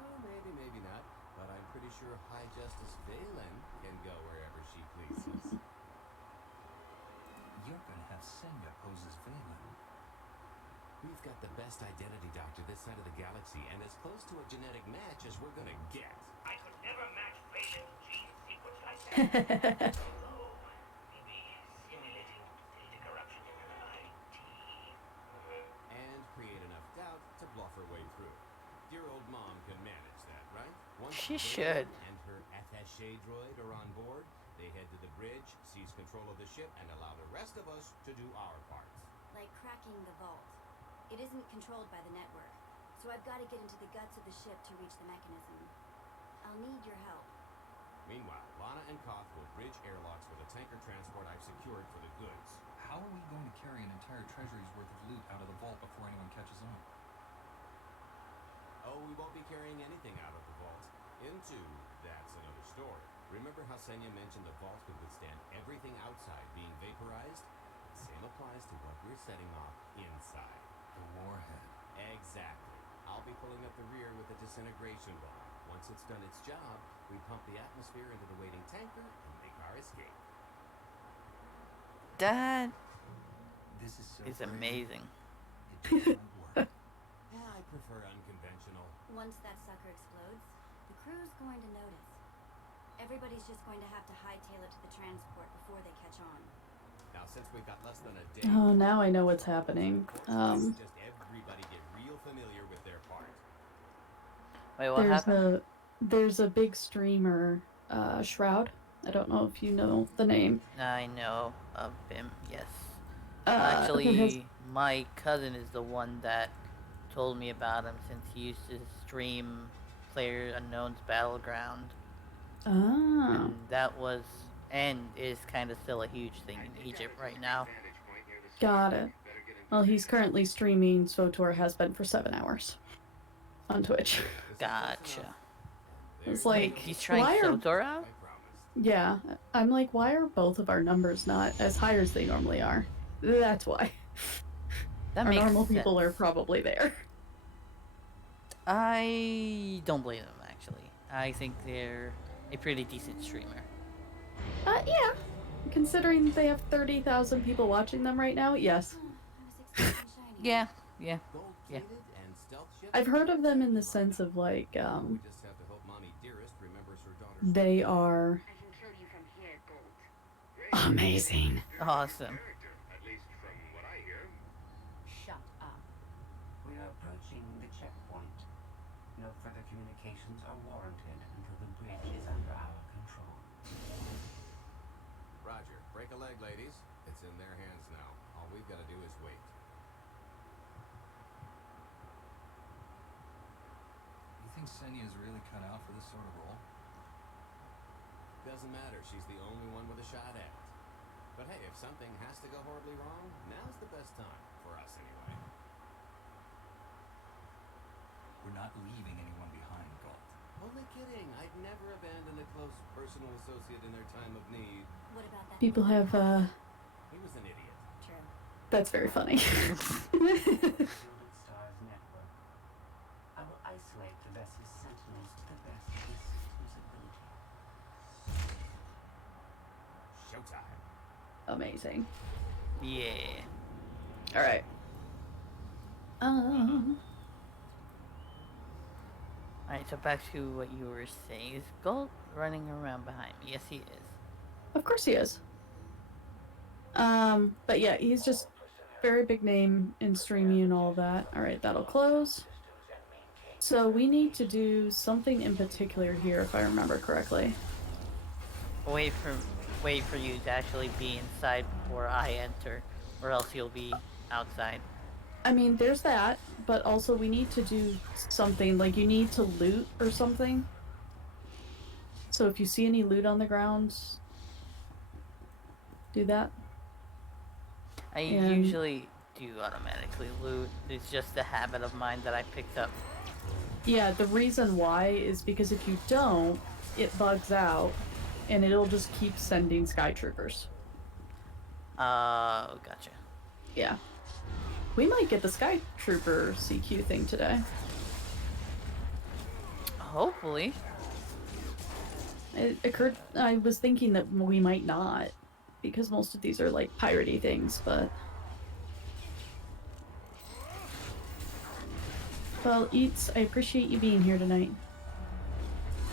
Oh, maybe, maybe not. But I'm pretty sure High Justice Valen can go wherever she pleases. You're gonna have Senya pose as Valen. We've got the best identity doctor this side of the galaxy, and as close to a genetic match as we're gonna get. I could never match Valen's gene sequence like that. Although, maybe simulating data corruption in an IT. And create enough doubt to bluff her way through. dear old mom can manage that, right? Once She Valen should. and her attaché droid are on board, they head to the bridge, seize control of the ship, and allow the rest of us to do our parts. Like cracking the vault. It isn't controlled by the network, so I've got to get into the guts of the ship to reach the mechanism. I'll need your help. Meanwhile, Lana and Koth will bridge airlocks for the tanker transport I've secured for the goods. How are we going to carry an entire treasury's worth of loot out of the vault before anyone catches on? Oh, we won't be carrying anything out of the vault. Into, that's another story. Remember how Senya mentioned the vault could withstand everything outside being vaporized? Same applies to what we're setting off inside. The warhead. Exactly. I'll be pulling up the rear with the disintegration bomb. Once it's done its job, we pump the atmosphere into the waiting tanker and make our escape. That This is so is brave. amazing. It just won't work. Yeah, I prefer unconventional. Once that sucker explodes, the crew's going to notice. Everybody's just going to have to hightail it to the transport before they catch on. Now, since we've got less than a day... Oh, now I know what's happening. Just everybody get real familiar with their part. Wait, what happened? There's a big streamer, Shroud. I don't know if you know the name. I know of him, yes. Who has- Actually, my cousin is the one that told me about him since he used to stream PlayerUnknown's Battleground. Oh. And that was, and is kind of still a huge thing in Egypt right now. Got it. Well, he's currently streaming SWTOR has been for 7 hours on Twitch. Gotcha. It's like, He's trying why are... SWTOR out? Yeah, I'm like, why are both of our numbers not as high as they normally are? That's why. That Our makes normal sense. people are probably there. I don't blame them, actually. I think they're a pretty decent streamer. Yeah. Considering they have 30,000 people watching them right now, yes. I was expecting shiny. Yeah, yeah. Gold-plated and stealth ships. I've heard of them in the sense of like, We just have to hope Mommy Dearest remembers her daughter's... they are I can kill you from here, Gold. amazing. Awesome. At least from what I hear. Shut up. We are approaching the checkpoint. No further communications are warranted until the bridge is under our control. Roger. Break a leg, ladies. It's in their hands now. All we've got to do is wait. You think Senya's really cut out for this sort of role? Doesn't matter. She's the only one with a shot at it. But hey, if something has to go horribly wrong, now's the best time. For us, anyway. We're not leaving anyone behind, Galt. Only kidding. I'd never abandon a close personal associate in their time of need. What about that? People have, He was an idiot. True. that's very funny. Gilded Star's network. I will isolate the vessel's sentinels to the best of the system's ability. Showtime. Amazing. Yeah. Alright. Alright, so back to what you were saying. Is Gold running around behind me? Yes, he is. Of course he is. But yeah, he's just very big name in streaming and all that. Alright, that'll close. So we need to do something in particular here, if I remember correctly. Wait for you to actually be inside before I enter, or else you'll be outside. I mean, there's that, but also we need to do something, like you need to loot or something. So if you see any loot on the ground, do that. I usually do automatically loot. It's just a habit of mine that I picked up. Yeah, the reason why is because if you don't, it bugs out, and it'll just keep sending sky troopers. Gotcha. Yeah. We might get the sky trooper CQ thing today. Hopefully. It occurred, I was thinking that we might not, because most of these are like piratey things, but... Well, Eats, I appreciate you being here tonight.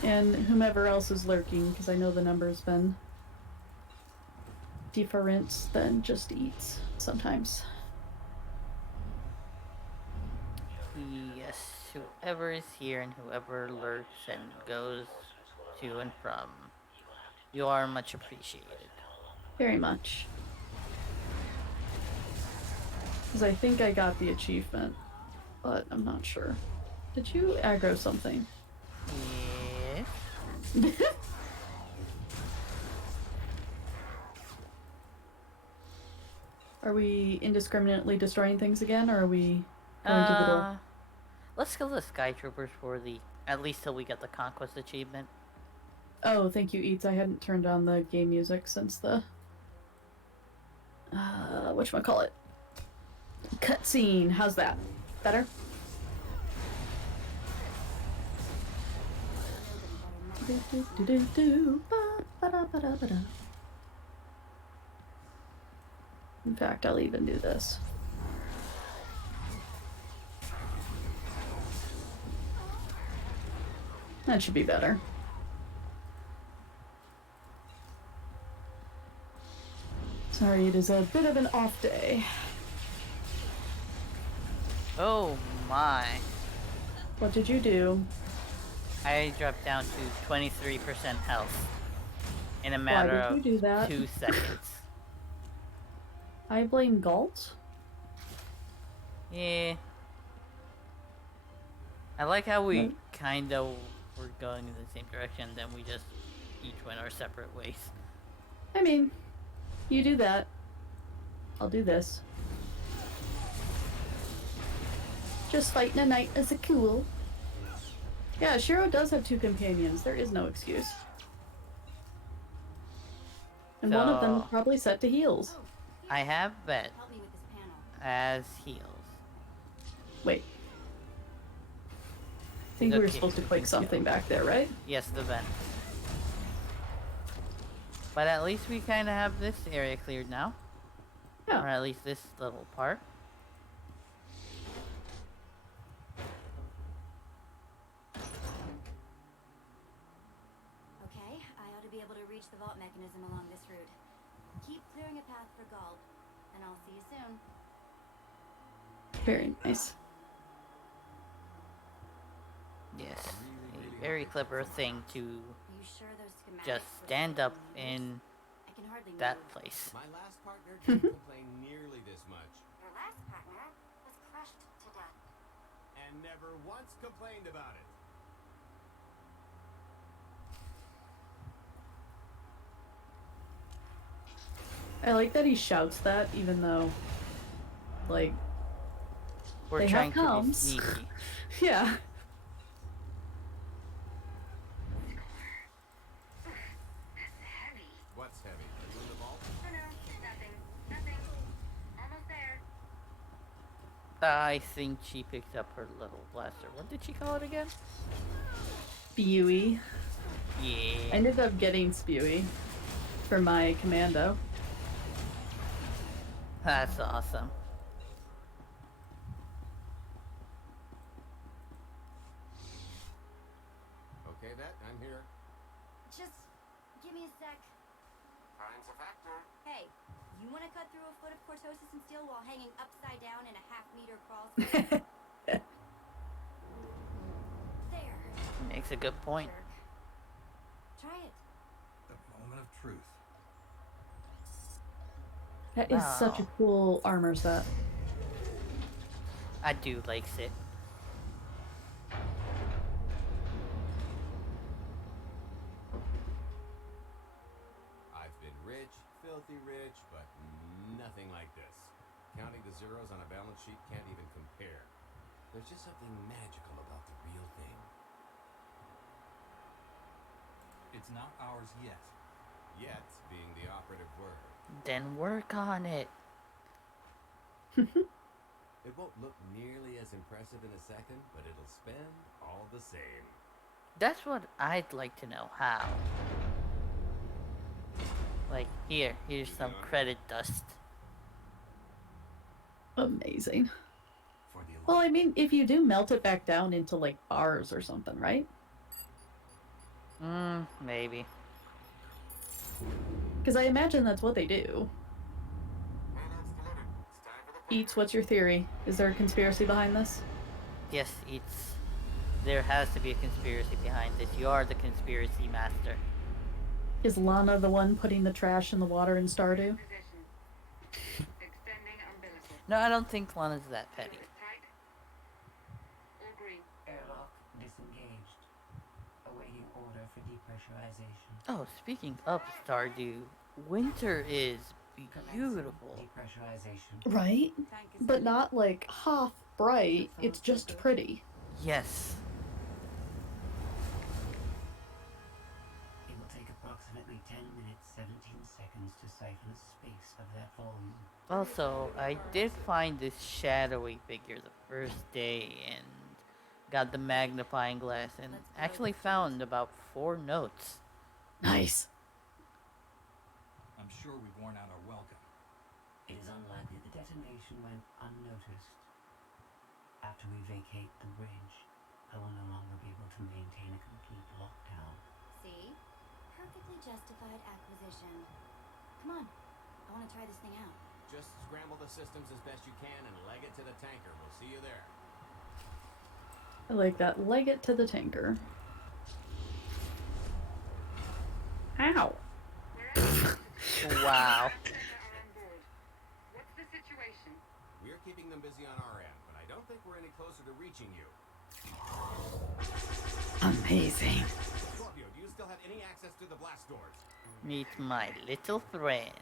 And whomever else is lurking, because I know the number's been different than just Eats sometimes. Yes. whoever is here and whoever lurks and goes to and from. You are much appreciated. Very much. Because I think I got the achievement, but I'm not sure. Did you aggro something? Yes. Are we indiscriminately destroying things again, or are we going to the door? Let's kill the Sky Troopers for at least till we get the Conquest achievement. Oh, thank you, Eats. I hadn't turned on the game music since the whatchamacallit? Cutscene. How's that? Better? In fact, I'll even do this. That should be better. Sorry, it is a bit of an off day. Oh my. What did you do? I dropped down to 23% health in a matter of 2 seconds. I blame Galt. Yeah. I like how we kind of were going in the same direction, then we just each went our separate ways. I mean, you do that. I'll do this. Just fighting a knight as a cool. Yeah, Shiro does have 2 companions. There is no excuse. And one of them is probably set to heals. I have Bet as heals. Wait. I think we were supposed to click something back there, right? Yes, the vent. But at least we kind of have this area cleared now. Yeah. Or at least this little part. Okay, I ought to be able to reach the vault mechanism along this route. Keep clearing a path for Gald, and I'll see you soon. Very nice. Yes, a very clever thing to just stand up in that place. My last partner didn't complain nearly this much. Your last partner was crushed to death. And never once complained about it. I like that he shouts that, even though, like, we're they trying have to be comms. sneaky. Yeah. What's heavy? Are you in the vault? Oh no, nothing. Almost there. I think she picked up her little blaster. What did she call it again? Spewy. Yeah. I ended up getting Spewy for my commando. That's awesome. Okay, Vet, I'm here. Just give me a sec. Time's a factor. Hey, you want to cut through a foot of cortosis and steel while hanging upside down in a half-meter crawl space? There. Makes a good point. Try it. The moment of truth. That is such a cool armor set. I do like it. I've been rich, filthy rich, but nothing like this. Counting the zeros on a balance sheet can't even compare. There's just something magical about the real thing. It's not ours yet. Yet being the operative word. Then work on it. It won't look nearly as impressive in a second, but it'll spend all the same. That's what I'd like to know. How? Like, here's some credit dust. Amazing. Well, I mean, if you do melt it back down into, like, bars or something, right? Maybe. Because I imagine that's what they do. Eats, what's your theory? Is there a conspiracy behind this? Yes, it's there has to be a conspiracy behind this. You are the conspiracy master. Is Lana the one putting the trash in the water in Stardew? Position. Extending umbilical. No, I don't think Lana's that petty. Tight. All green. Airlock disengaged. Awaiting order for depressurization. Oh, speaking of Stardew, winter is beautiful. Depressurization. Right? But not like Hoth bright, it's just pretty. Yes. It will take approximately 10 minutes, 17 seconds to siphon space of that volume. Also, I did find this shadowy figure the first day and got the magnifying glass and actually found about 4 notes. Nice. I'm sure we've worn out our welcome. It is unlikely the detonation went unnoticed. After we vacate the bridge, I will no longer be able to maintain a complete lockdown. See? Perfectly justified acquisition. Come on. I want to try this thing out. Just scramble the systems as best you can and leg it to the tanker. We'll see you there. I like that. Leg it to the tanker. Ow. Wow. What's the situation? We're keeping them busy on our end, but I don't think we're any closer to reaching you. Amazing. Scorpio, do you still have any access to the blast doors? Meet my little friend.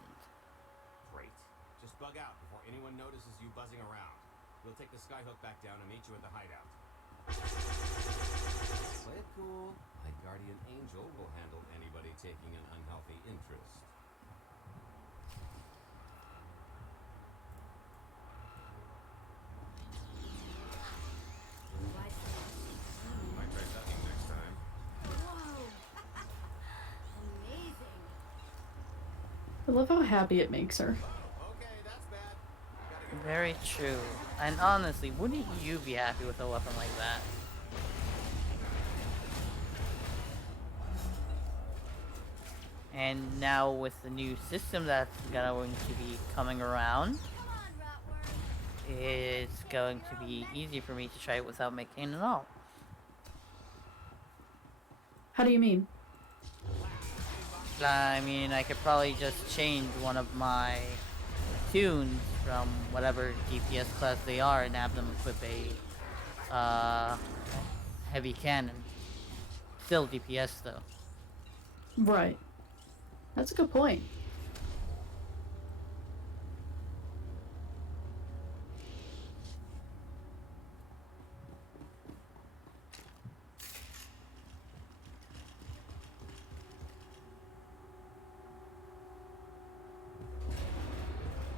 Great. Just bug out before anyone notices you buzzing around. We'll take the skyhook back down and meet you at the hideout. Play it cool. My guardian angel will handle anybody taking an unhealthy interest. Might try ducking next time. Whoa! Amazing. I love how happy it makes her. Okay, that's bad. Very true. And honestly, wouldn't you be happy with a weapon like that? And now with the new system that's going to be coming around, it's going to be easy for me to try it without making it all. How do you mean? I mean, I could probably just change one of my tunes from whatever DPS class they are and have them equip a heavy cannon. Still DPS though. Right. That's a good point.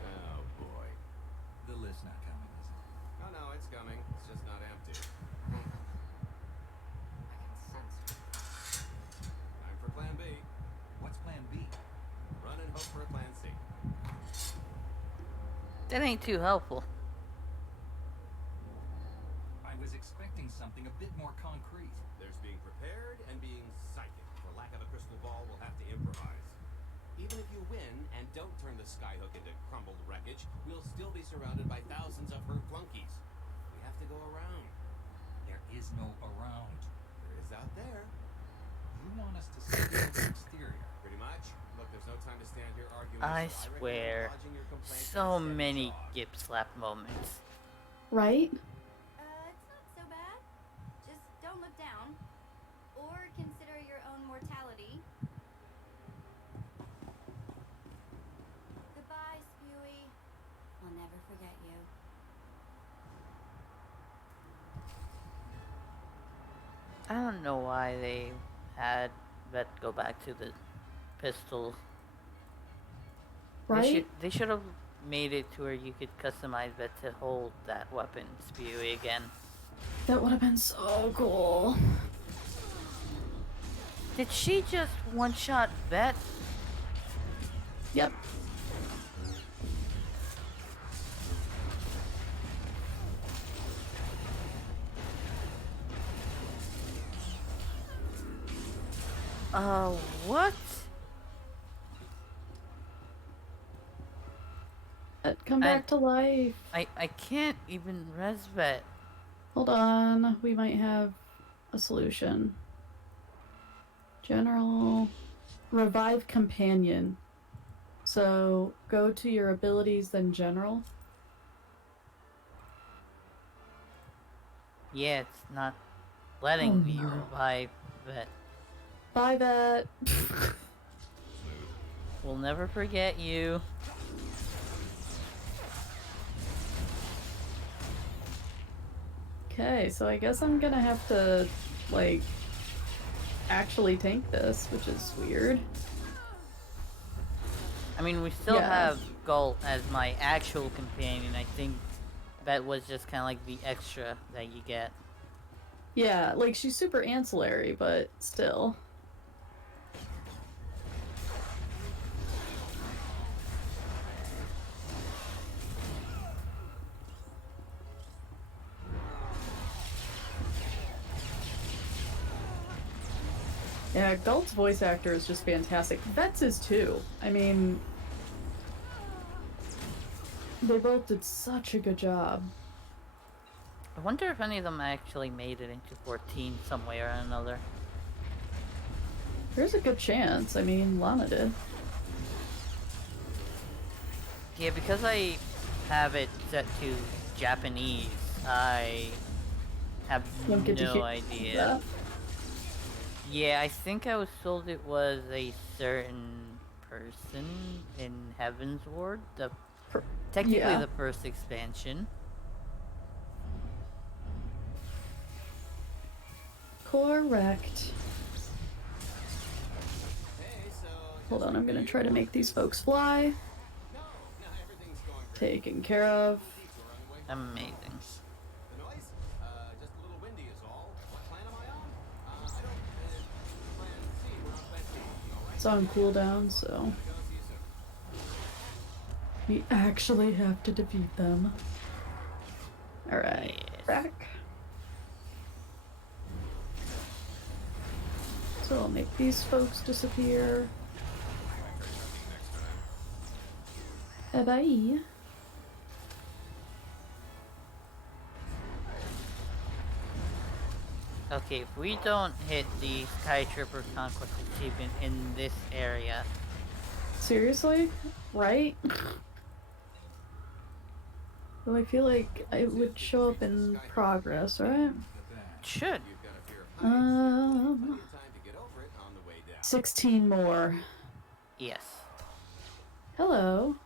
Oh boy. The list's not coming, is it? Oh no, it's coming. It's just not empty. I can sense it. Time for plan B. What's plan B? Run and hope for a plan C. That ain't too helpful. I was expecting something a bit more concrete. There's being prepared and being psychic. For lack of a crystal ball, we'll have to improvise. Even if you win and don't turn the skyhook into crumbled wreckage, we'll still be surrounded by thousands of hurt flunkies. We have to go around. There is no around. There is out there. You want us to steal the exterior? Pretty much. Look, there's no time to stand here arguing. I so recommend swear, lodging your complaints so and stepping many off. gip slap moments. Right? It's not so bad. Just don't look down. Or consider your own mortality. Goodbye, Spewy. I'll never forget you. I don't know why they had that go back to the pistol. Right? They should have made it to where you could customize that to hold that weapon spewy again. That would have been so cool. Did she just one-shot Vet? Yep. What? Come back to life. I can't even res Vet. Hold on. We might have a solution. General, revive companion. So go to your abilities, then general. Yeah, it's not letting me revive Vet. Bye, Vet. We'll never forget you. Okay, so I guess I'm gonna have to, like, actually tank this, which is weird. I mean, we still have Gult as my actual companion. I think Vet was just kind of like the extra that you get. Yeah, like, she's super ancillary, but still. Yeah, Gult's voice actor is just fantastic. Vet's is too. I mean, they both did such a good job. I wonder if any of them actually made it into 14 some way or another. There's a good chance. I mean, Lana did. Yeah, because I have it set to Japanese, I have Don't get to no hear idea. that. Yeah, I think I was told it was a certain person in Heaven's Ward, technically the first expansion. Correct. Hold on, I'm gonna try to make these folks fly. Taken care of. Amazing. The noise? Just a little windy is all. What plan am I on? I don't, plan C. We're on plan C. All right? It's on cooldown, so we actually have to defeat them. Alright, back. So I'll make these folks disappear. Bye. Okay, if we don't hit the Sky Trooper Conquest achievement in this area... Seriously? Right? Well, I feel like it would show up in progress, right? Should. 16 more. Yes. Hello.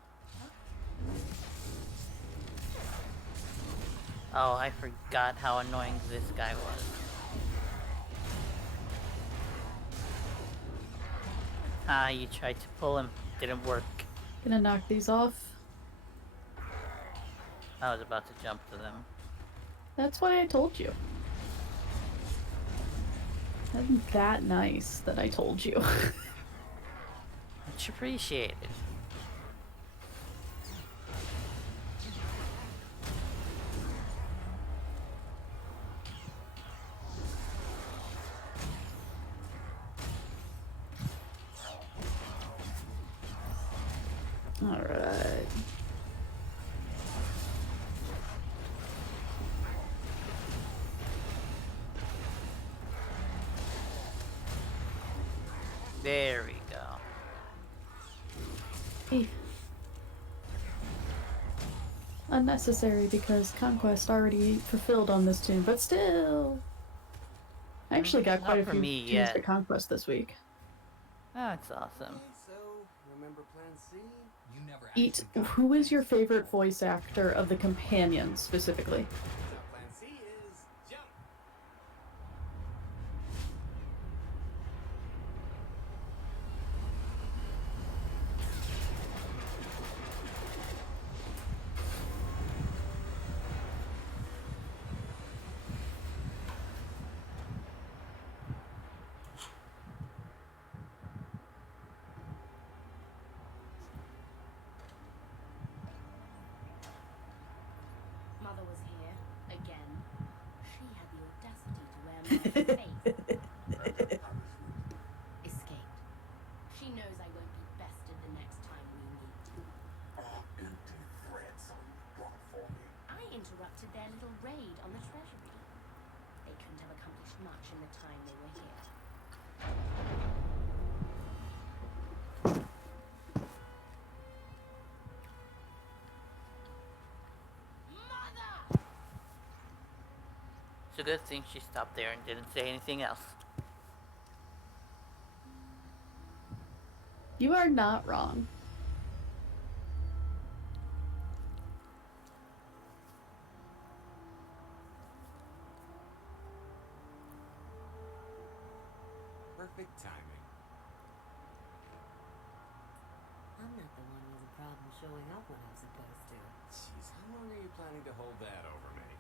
Oh, I forgot how annoying this guy was. Ah, you tried to pull him. Didn't work. Gonna knock these off. I was about to jump to them. That's why I told you. Isn't that nice that I told you? Much appreciated. Alright. There we go. Hey. Unnecessary because Conquest already fulfilled on this tune, but still. I actually got quite a few tunes to Conquest this week. That's awesome. So, remember plan C? You never Eat. Who is your favorite voice actor of the companions specifically? Plan C is jump. Mother was here again. She had the audacity to wear my face. Escaped. She knows I won't be bested the next time we meet. Empty threats you brought for me. I interrupted their little raid on the treasury. They they couldn't have accomplished much in the time they were here. It's a good thing she stopped there and didn't say anything else. You are not wrong. Perfect timing. I'm not the one with a problem showing up when I'm supposed to. Jeez, how long are you planning to hold that over me?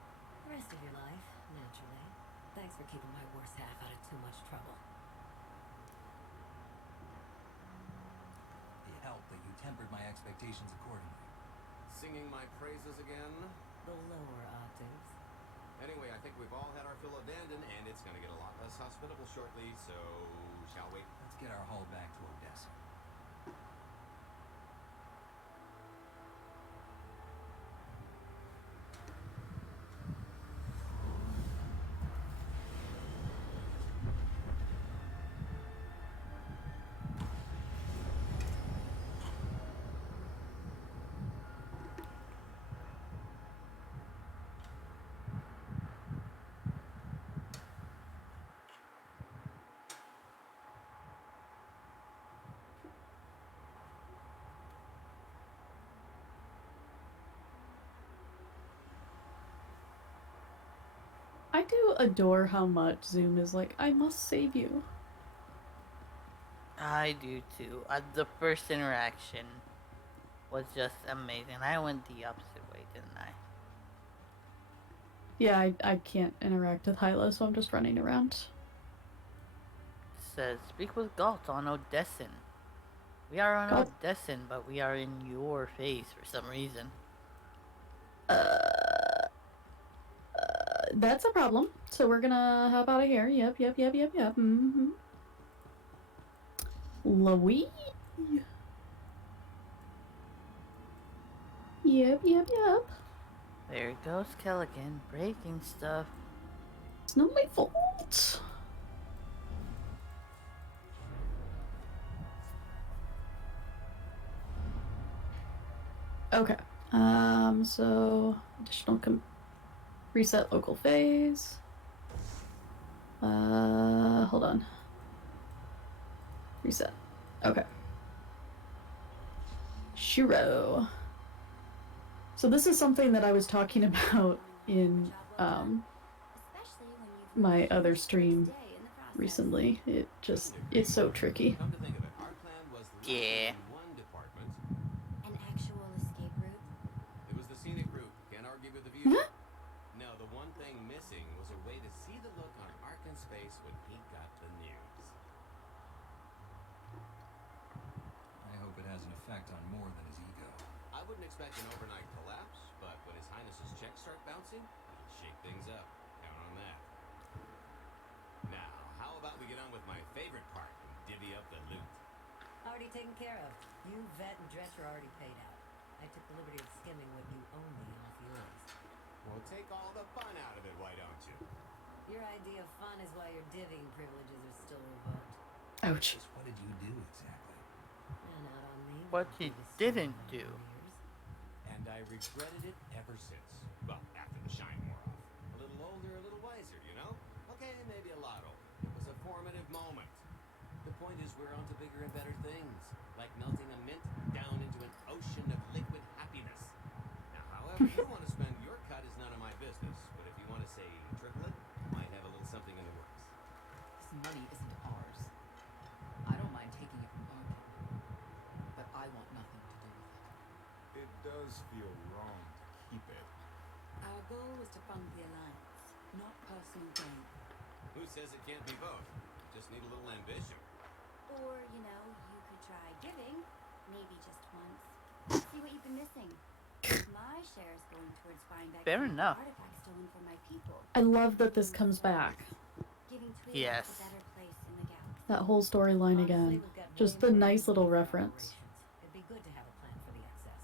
The rest of your life, naturally. Thanks for keeping my worst half out of too much trouble. It helped that you tempered my expectations accordingly. Singing my praises again? The lower octaves. Anyway, I think we've all had our fill of Vanden, and it's going to get a lot less hospitable shortly, so shall we? Let's get our haul back to Odessa. I do adore how much Zoom is like, I must save you. I do too. The first interaction was just amazing. I went the opposite way, didn't I? Yeah, I can't interact with Hyla, so I'm just running around. It says, speak with Galt on Odessan. We are on Odessan, but we are in your face for some reason. That's a problem. So we're gonna hop out of here. Yep. Mm-hmm. Louis. Yep. There goes Kelligan, breaking stuff. It's not my fault. Okay. So additional reset local phase. Hold on. Reset. Okay. Shiro. So this is something that I was talking about in my other stream recently. It's so tricky. Come to think of it, our plan was yeah. One department. An actual escape route? It was the scenic route. Can't argue with the view. No, the one thing missing was a way to see the look on Arkan's face when he got the news. I hope it has an effect on more than his ego. I wouldn't expect an overnight collapse, but when His Highness's checks start bouncing, it'll shake things up. Count on that. Now, how about we get on with my favorite part and divvy up the loot? Already taken care of. You, Vet, and Dretch are already paid out. I took the liberty of skimming what you owe me off yours. Well, take all the fun out of it, why don't you? Your idea of fun is why your divvying privileges are still revoked. Ouch. Just what did you do exactly? And out on me. What he didn't do. And I regretted it ever since. Well, after the shine wore off. A little older, a little wiser, you know? Okay, maybe a lot older. It was a formative moment. The point is we're on to bigger and better things. Like melting a mint down into an ocean of liquid happiness. Now, however you want to spend your cut is none of my business. But if you want to say triple it, might have a little something in the works. This money isn't ours. I don't mind taking it from Arkin, but I want nothing to do with it. It does feel wrong to keep it. Our goal is to fund the Alliance, not personal gain. Who says it can't be both? Just need a little ambition. Or, you know, you could try giving, maybe just once. See what you've been missing. My share is going towards buying back Fair enough. artifacts stolen from my people. I love that this comes back. Giving Tweed Yes. a better place in the galaxy. That whole storyline again. Just the nice little reference. It'd be good to have a plan for the excess.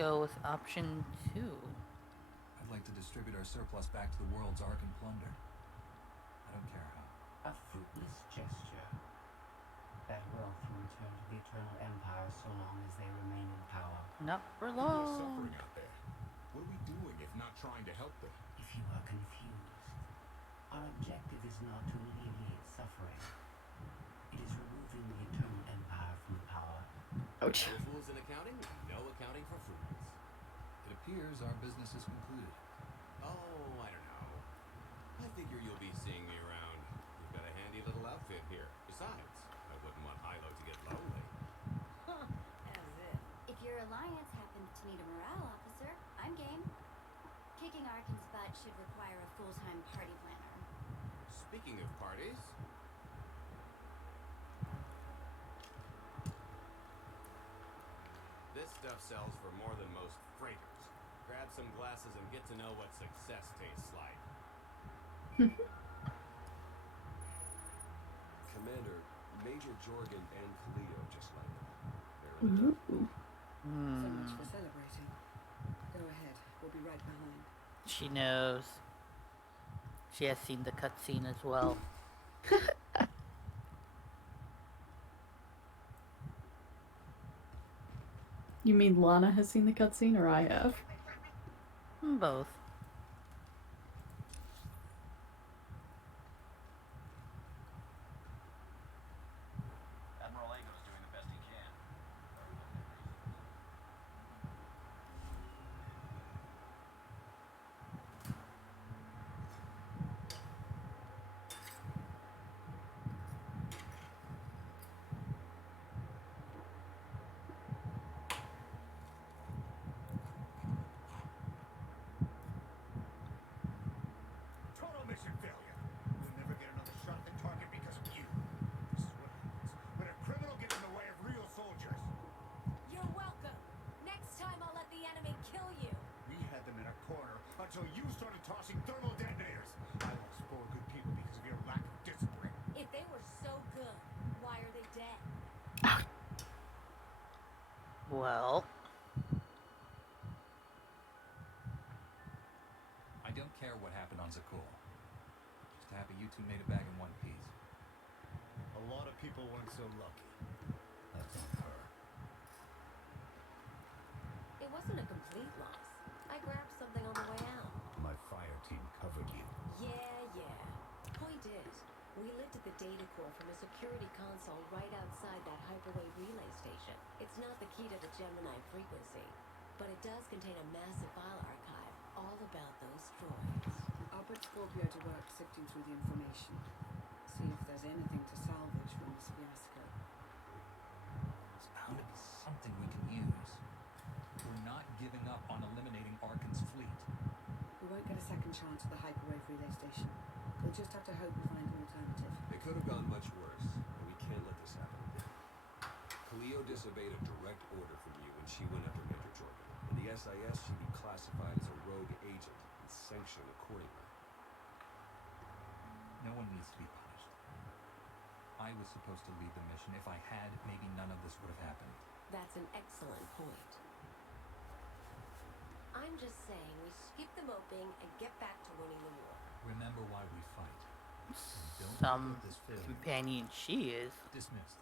go with option 2. I'd like to distribute our surplus back to the world's ark and plunder. I don't care how. A fruitless gesture. That wealth will return to the Eternal Empire so long as they remain in power. Not for People are long. suffering out there. What are we doing if not trying to help them? If you are confused, our objective is not to alleviate suffering. It is removing the Eternal Empire from power. Ouch. No fools in accounting, no accounting for fools. It appears our business is concluded. Oh, I don't know. I figure you'll be seeing me around. You've got a handy little outfit here. Besides, I wouldn't want Hilo to get lonely. Huh. As if. If your alliance happens to need a morale officer, I'm game. Kicking Arkin's butt should require a full-time party planner. Speaking of parties, this stuff sells for more than most freighters. Grab some glasses and get to know what success tastes like. Commander, Major Jorgen and Cleo just landed. They're in Ooh. Hmm. So much for celebrating. Go ahead. We'll be right behind. She knows. She has seen the cutscene as well. You mean Lana has seen the cutscene, or I have? Both. Admiral Ago's doing the best he can. Total mission failure. We'll never get another shot at the target because of you. This is what happens when a criminal gets in the way of real soldiers. You're welcome. Next time I'll let the enemy kill you. We had them in a corner until you started tossing thermal detonators. I lost 4 good people because of your lack of discipline. If they were so good, why are they dead? Well, I don't care what happened on Zakul. Just happy you two made it back in one piece. A lot of people weren't so lucky. That's on her. It wasn't a complete loss. I grabbed something on the way out. My fire team covered you. Yeah. Point is, we lived at the data core from a security console right outside that hyperwave relay station. It's not the key to the Gemini frequency, but it does contain a massive file archive all about those droids. I'll put Scorpio to work sifting through the information. See if there's anything to salvage from this fiasco. There's bound to be something we can use. We're not giving up on eliminating Arkin's fleet. We won't get a second chance at the hyperwave relay station. We'll just have to hope we find an alternative. It could have gone much worse, and we can't let this happen. Cleo disobeyed a direct order from you when she went after Major Jorgen. In the SIS, she'd be classified as a rogue agent and sanctioned accordingly. No one needs to be punished. I was supposed to lead the mission. If I had, maybe none of this would have happened. That's an excellent point. I'm just saying we skip the moping and get back to winning the war. Remember why we fight. And don't some put this failure. companion she is. Dismissed.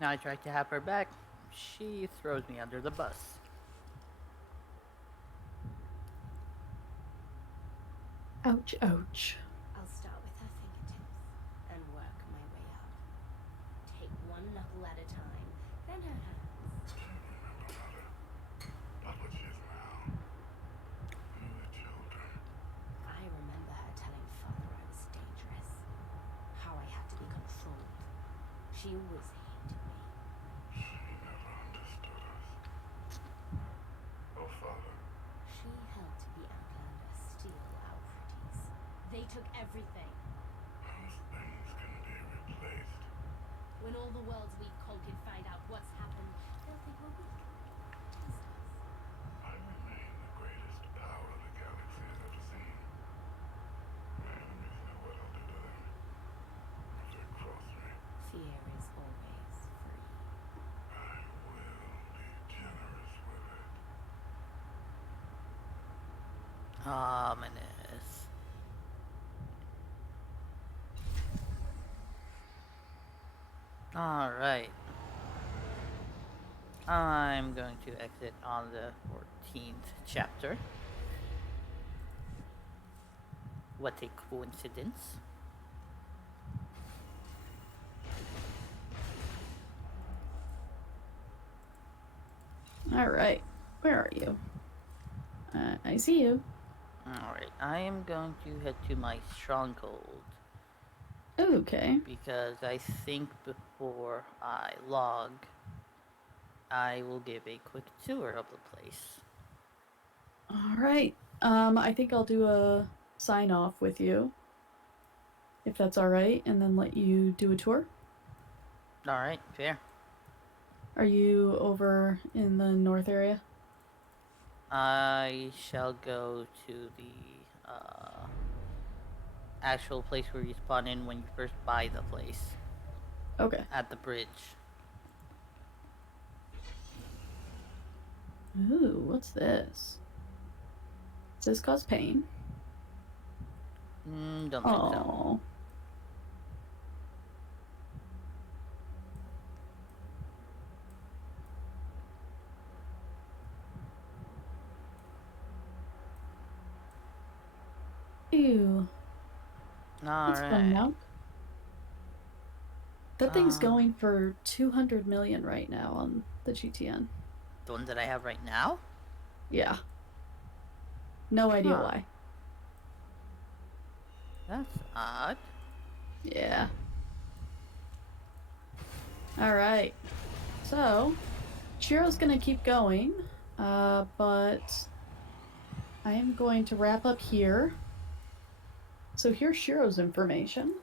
Now I try to have her back. She throws me under the bus. Ouch, ouch. I'll start with her fingertips and work my way up. Take one knuckle at a time, then her hands. I remember her telling Father I was dangerous. How I had to be controlled. She always hated me. She helped the Outlander steal our pretties. They took everything. When all the worlds we conquered find out what's happened, they'll think we're weak. Fear is always free. Ominous. Alright. I'm going to exit on the 14th chapter. What a coincidence. Alright. Where are you? I see you. Alright, I am going to head to my stronghold. Okay. Because I think before I log, I will give a quick tour of the place. Alright. I think I'll do a sign off with you. If that's alright, and then let you do a tour. Alright, fair. Are you over in the north area? I shall go to the actual place where you spawn in when you first buy the place. Okay. At the bridge. Ooh, what's this? Does this cause pain? Don't think so. Ew. Alright. That's fun now. That thing's going for 200 million right now on the GTN. The one that I have right now? Yeah. No idea why. That's odd. Yeah. Alright. So, Shiro's gonna keep going, but I am going to wrap up here. So here's Shiro's information.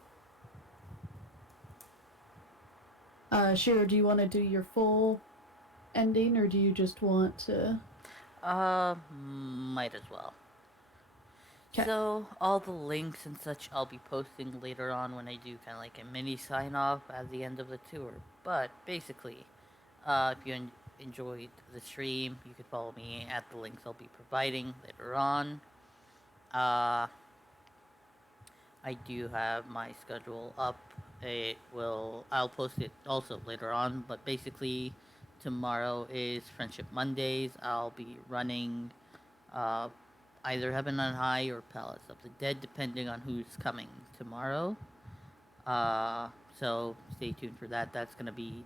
Shiro, do you want to do your full ending, or do you just want to... Might as well. Kay. So, all the links and such I'll be posting later on when I do kind of like a mini sign-off at the end of the tour. But, basically, if you enjoyed the stream, you could follow me at the links I'll be providing later on. I do have my schedule up. I'll post it also later on, but basically, tomorrow is Friendship Mondays. I'll be running, either Heaven on High or Palace of the Dead, depending on who's coming tomorrow. So stay tuned for that. That's gonna be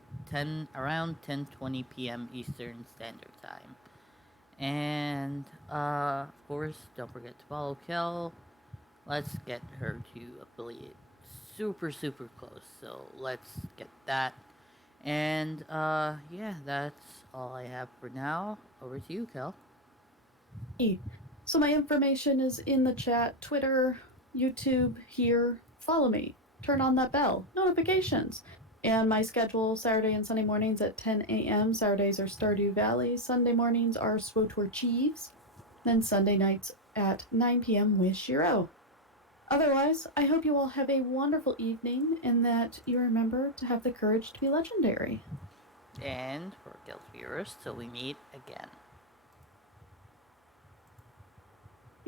around 10:20 p.m. Eastern Standard Time. And of course, don't forget to follow Kel. Let's get her to affiliate super close. So let's get that. And yeah, that's all I have for now. Over to you, Kel. So my information is in the chat, Twitter, YouTube, here. Follow me. Turn on that bell. Notifications. And my schedule, Saturday and Sunday mornings at 10 a.m. Saturdays are Stardew Valley. Sunday mornings are SWTOR Chiefs. Then Sunday nights at 9 p.m. with Shiro. Otherwise, I hope you all have a wonderful evening and that you remember to have the courage to be legendary. And for Guild viewers, till we meet again.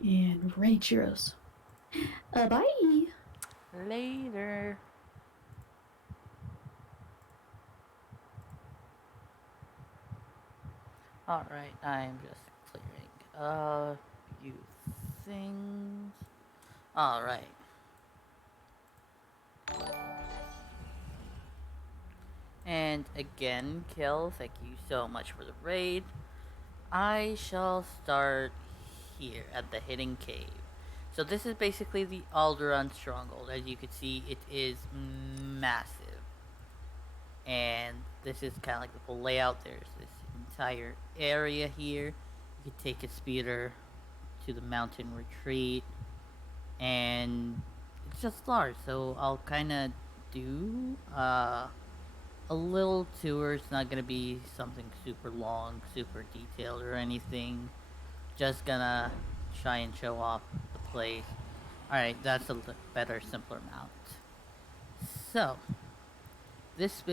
And raid Shiros. Bye! Later. Alright, I'm just clearing a few things. Alright. And again, Kill, thank you so much for the raid. I shall start here at the Hidden Cave. So this is basically the Alderaan Stronghold. As you can see, it is massive. And this is kind of like the full layout. There's this entire area here. You can take a speeder to the mountain retreat. And it's just large, so I'll kind of do a little tour. It's not going to be something super long, super detailed or anything. Just gonna try and show off the place. Alright, that's a better, simpler mount. So, this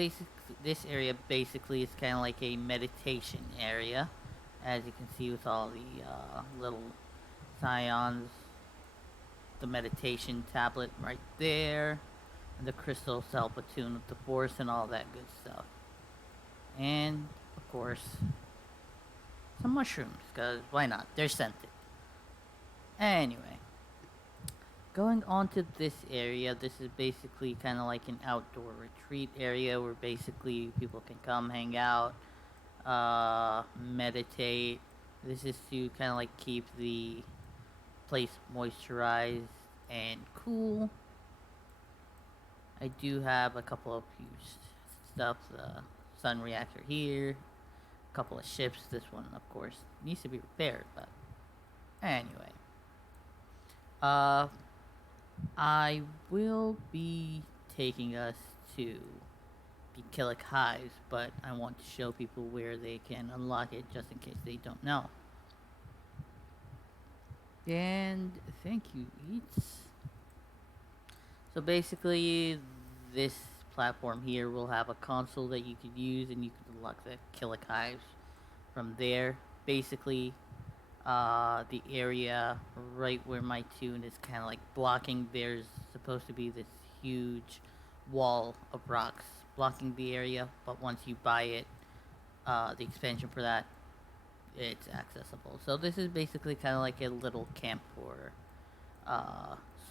area basically is kind of like a meditation area. As you can see with all the little Scions, the meditation tablet right there, and the crystal cell platoon with the force and all that good stuff. And, of course, some mushrooms, because why not? They're scented. Anyway, going on to this area, this is basically kind of like an outdoor retreat area where basically people can come hang out, meditate. This is to kind of like keep the place moisturized and cool. I do have a couple of stuff, the sun reactor here, a couple of ships. This one, of course, needs to be repaired, but anyway. I will be taking us to the Killick Hives, but I want to show people where they can unlock it just in case they don't know. And thank you, Eats. So basically, this platform here will have a console that you could use, and you could unlock the Killick Hives from there. Basically, the area right where my tune is kind of like blocking, there's supposed to be this huge wall of rocks blocking the area, but once you buy it, the expansion for that, it's accessible. So this is basically kind of like a little camp for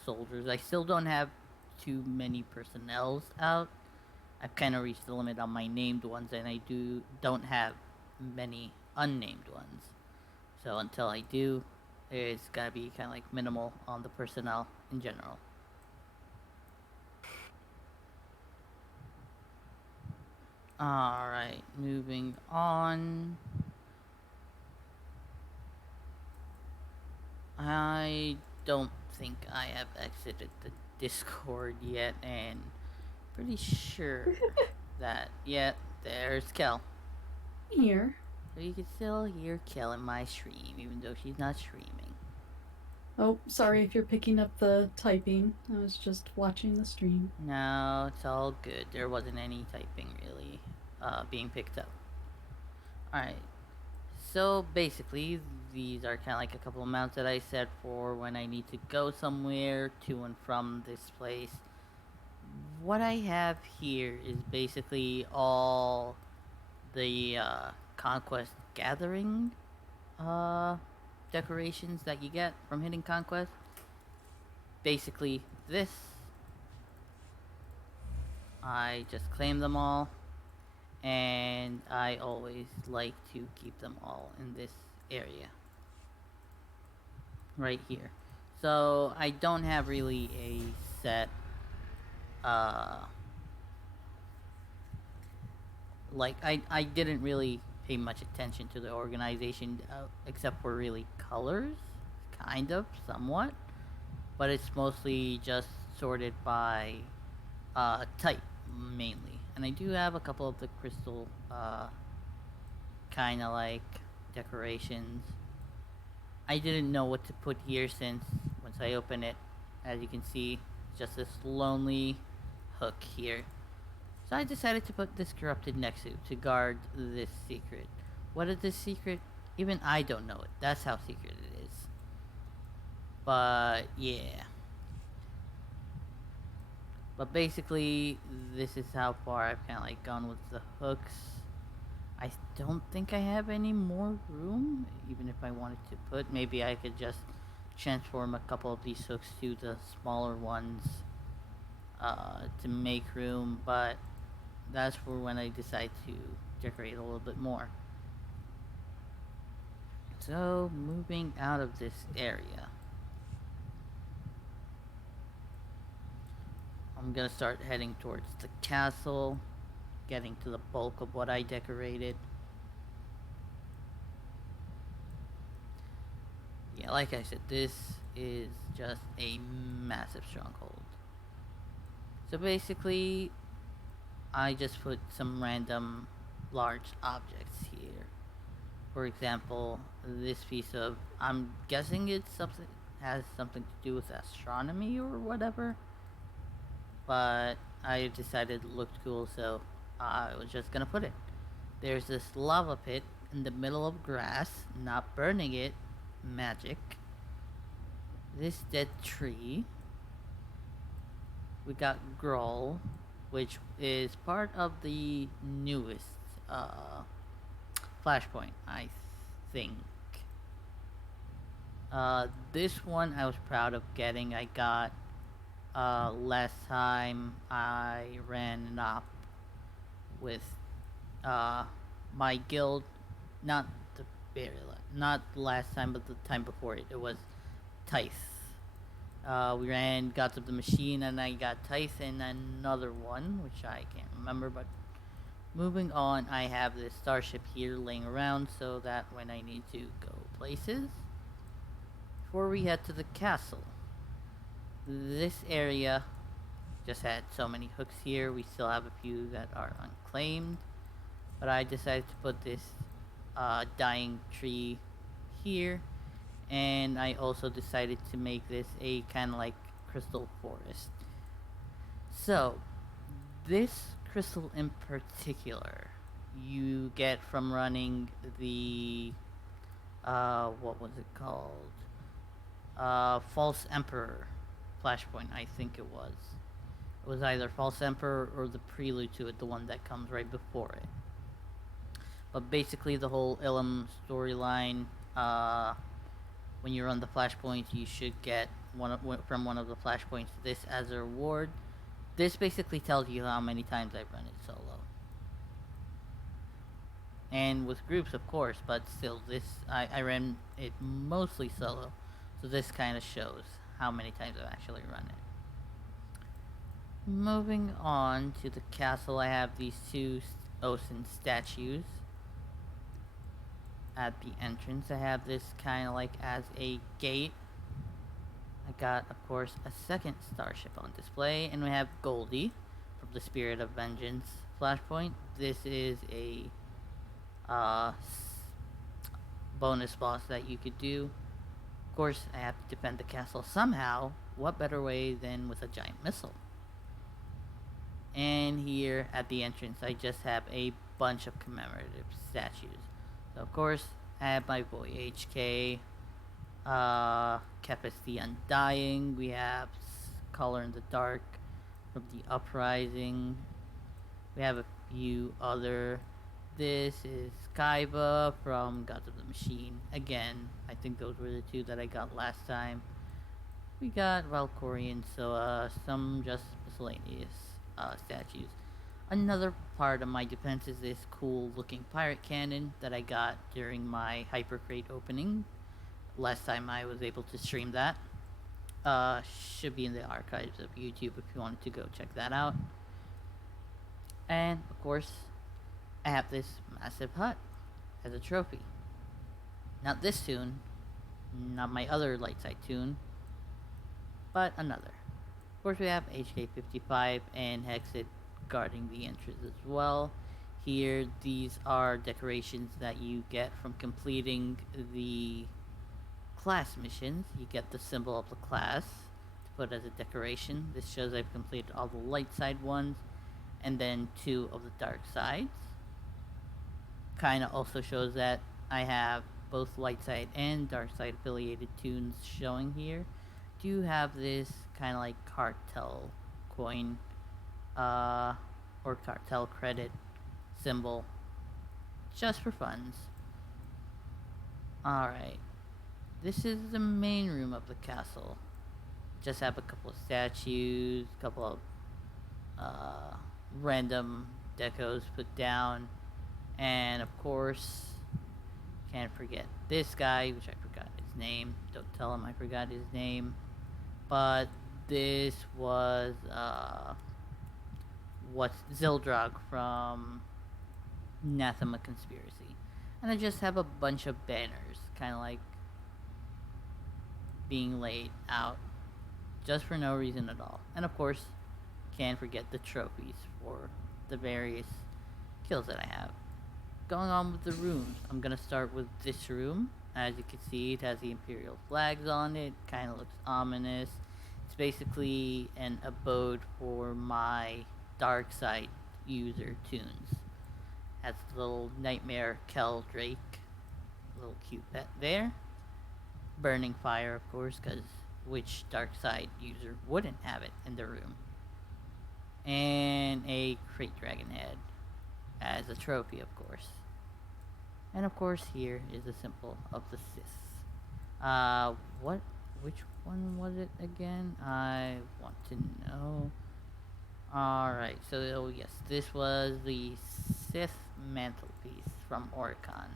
soldiers. I still don't have too many personnels out. I've kind of reached the limit on my named ones, and I don't have many unnamed ones. So until I do, it's gotta be kind of like minimal on the personnel in general. Alright, moving on. I don't think I have exited the Discord yet, and pretty sure that, yeah, there's Kel. Here. So you can still hear Kel in my stream, even though she's not streaming. Oh, sorry if you're picking up the typing. I was just watching the stream. No, it's all good. There wasn't any typing really being picked up. Alright. So basically, these are kind of like a couple of mounts that I set for when I need to go somewhere to and from this place. What I have here is basically all the Conquest Gathering decorations that you get from hitting Conquest. Basically, this. I just claim them all, and I always like to keep them all in this area. Right here. So, I don't have really a set, like, I didn't really pay much attention to the organization, except for really colors, kind of, somewhat. But it's mostly just sorted by type, mainly. And I do have a couple of the crystal, kind of like decorations. I didn't know what to put here since once I open it, as you can see, just this lonely hook here. So I decided to put this corrupted Nexu to guard this secret. What is this secret? Even I don't know it. That's how secret it is. But yeah. But basically, this is how far I've kind of like gone with the hooks. I don't think I have any more room, even if I wanted to put. Maybe I could just transform a couple of these hooks to the smaller ones to make room, but that's for when I decide to decorate a little bit more. So, moving out of this area, I'm gonna start heading towards the castle, getting to the bulk of what I decorated. Yeah, like I said, this is just a massive stronghold. So basically, I just put some random large objects here. For example, this piece of, I'm guessing it's something, has something to do with astronomy or whatever. But I decided it looked cool, so I was just gonna put it. There's this lava pit in the middle of grass, not burning it, magic. this dead tree. We got Groll, which is part of the newest Flashpoint, I think. This one I was proud of getting. I got last time I ran an op with my guild, not the not last time, but the time before it. It was Tithe. We ran Gods of the Machine, and I got Tithe and another one, which I can't remember. But moving on, I have this starship here laying around so that when I need to go places. Before we head to the castle, this area just had so many hooks here. We still have a few that are unclaimed, but I decided to put this dying tree here, and I also decided to make this a kind of like crystal forest. So this crystal in particular you get from running the what was it called, False Emperor Flashpoint, I think it was. It was either False Emperor or the prelude to it, the one that comes right before it. But basically, the whole Ilum storyline, when you run the Flashpoint, you should get from one of the Flashpoints this as a reward. This basically tells you how many times I've run it solo. And with groups, of course, but still, I ran it mostly solo, so this kind of shows how many times I've actually run it. Moving on to the castle, I have these two Osen statues. At the entrance, I have this kind of like as a gate. I got, of course, a second starship on display, and we have Goldie from the Spirit of Vengeance Flashpoint. This is a bonus boss that you could do. Of course, I have to defend the castle somehow. What better way than with a giant missile? And here at the entrance, I just have a bunch of commemorative statues. So of course, I have my boy HK, Kepis the Undying. We have Color in the Dark from the Uprising. We have a few other. This is Kaiba from Gods of the Machine. Again, I think those were the two that I got last time. We got Valkorian, so some just miscellaneous statues. Another part of my defense is this cool looking pirate cannon that I got during my Hypercrate opening. Last time I was able to stream that. Should be in the archives of YouTube if you wanted to go check that out. And of course, I have this massive hut as a trophy. Not this tune, not my other light side tune, but another. Of course, we have HK-55 and Hexit guarding the entrance as well. Here, these are decorations that you get from completing the class missions. You get the symbol of the class to put as a decoration. This shows I've completed all the light side ones, and then 2 of the dark sides. Kinda also shows that I have both light side and dark side affiliated tunes showing here. Do have this kind of like cartel coin or cartel credit symbol just for funds. Alright, this is the main room of the castle. Just have a couple of statues, a couple of random decos put down, and of course, can't forget this guy, which I forgot his name. Don't tell him I forgot his name. But this was what's Zildrog from Nathema Conspiracy. And I just have a bunch of banners, kind of like being laid out just for no reason at all. And of course, can't forget the trophies for the various kills that I have. Going on with the rooms, I'm gonna start with this room. As you can see, it has the Imperial flags on it, kind of looks ominous. It's basically an abode for my dark side user tunes. Has the little Nightmare Kel Drake, little cute pet there. Burning Fire, of course, because which dark side user wouldn't have it in their room. And a crate dragon head as a trophy, of course. And of course, here is the symbol of the Sith. Which one was it again? I want to know. Alright, so yes, this was the Sith mantelpiece from Oricon.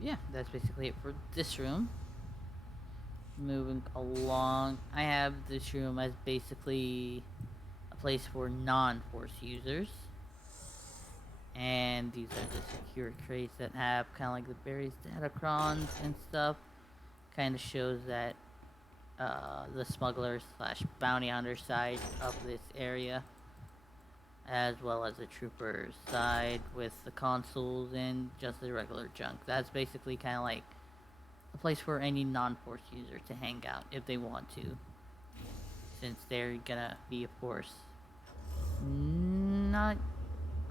Yeah, that's basically it for this room. Moving along, I have this room as basically a place for non-Force users. And these are the secure crates that have kind of like the various datacrons and stuff. Kind of shows that the smuggler slash bounty hunter side of this area, as well as the trooper side with the consoles and just the regular junk. That's basically kind of like a place for any non-Force user to hang out if they want to, since they're gonna be, of course, not...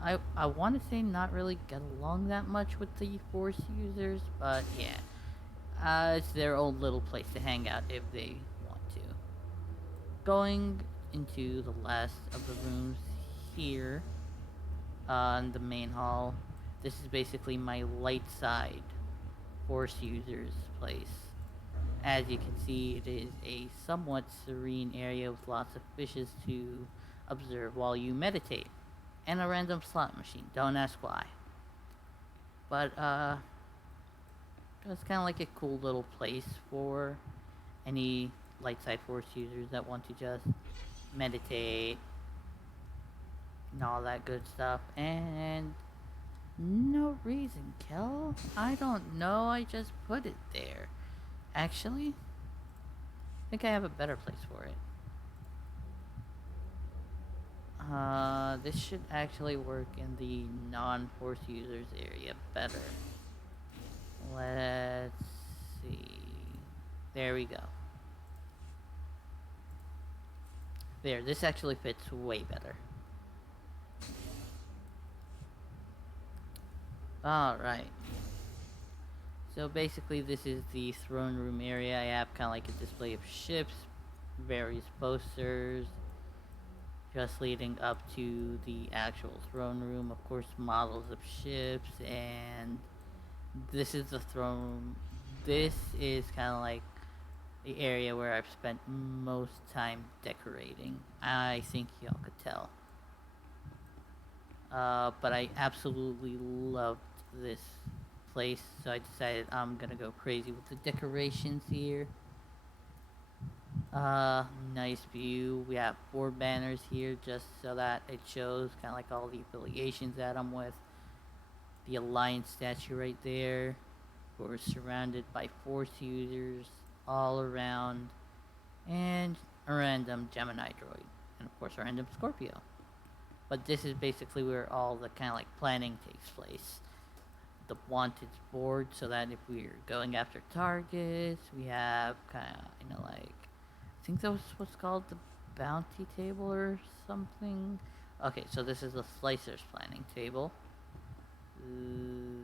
I want to say not really get along that much with the Force users, but yeah. It's their own little place to hang out if they want to. Going into the last of the rooms here, in the main hall, this is basically my light side Force users place. As you can see, it is a somewhat serene area with lots of fishes to observe while you meditate. And a random slot machine, don't ask why. But, it's kind of like a cool little place for any light side Force users that want to just meditate and all that good stuff. And no reason, Kel. I don't know, I just put it there. Actually, I think I have a better place for it. This should actually work in the non-Force users area better. Let's see. There we go. There, this actually fits way better. Alright. So basically this is the throne room area. I have kind of like a display of ships, various posters, just leading up to the actual throne room. Of course, models of ships, and this is the throne room. This is kind of like the area where I've spent most time decorating. I think y'all could tell. But I absolutely loved this place, so I decided I'm gonna go crazy with the decorations here. Nice view. We have 4 banners here just so that it shows kind of like all the affiliations that I'm with. The Alliance statue right there. We're surrounded by Force users all around. And a random Gemini droid. And of course a random Scorpio. But this is basically where all the kind of like planning takes place. The wanted board, so that if we're going after targets, we have kind of, you know, like, I think that was what's called the bounty table or something. Okay, so this is the slicer's planning table.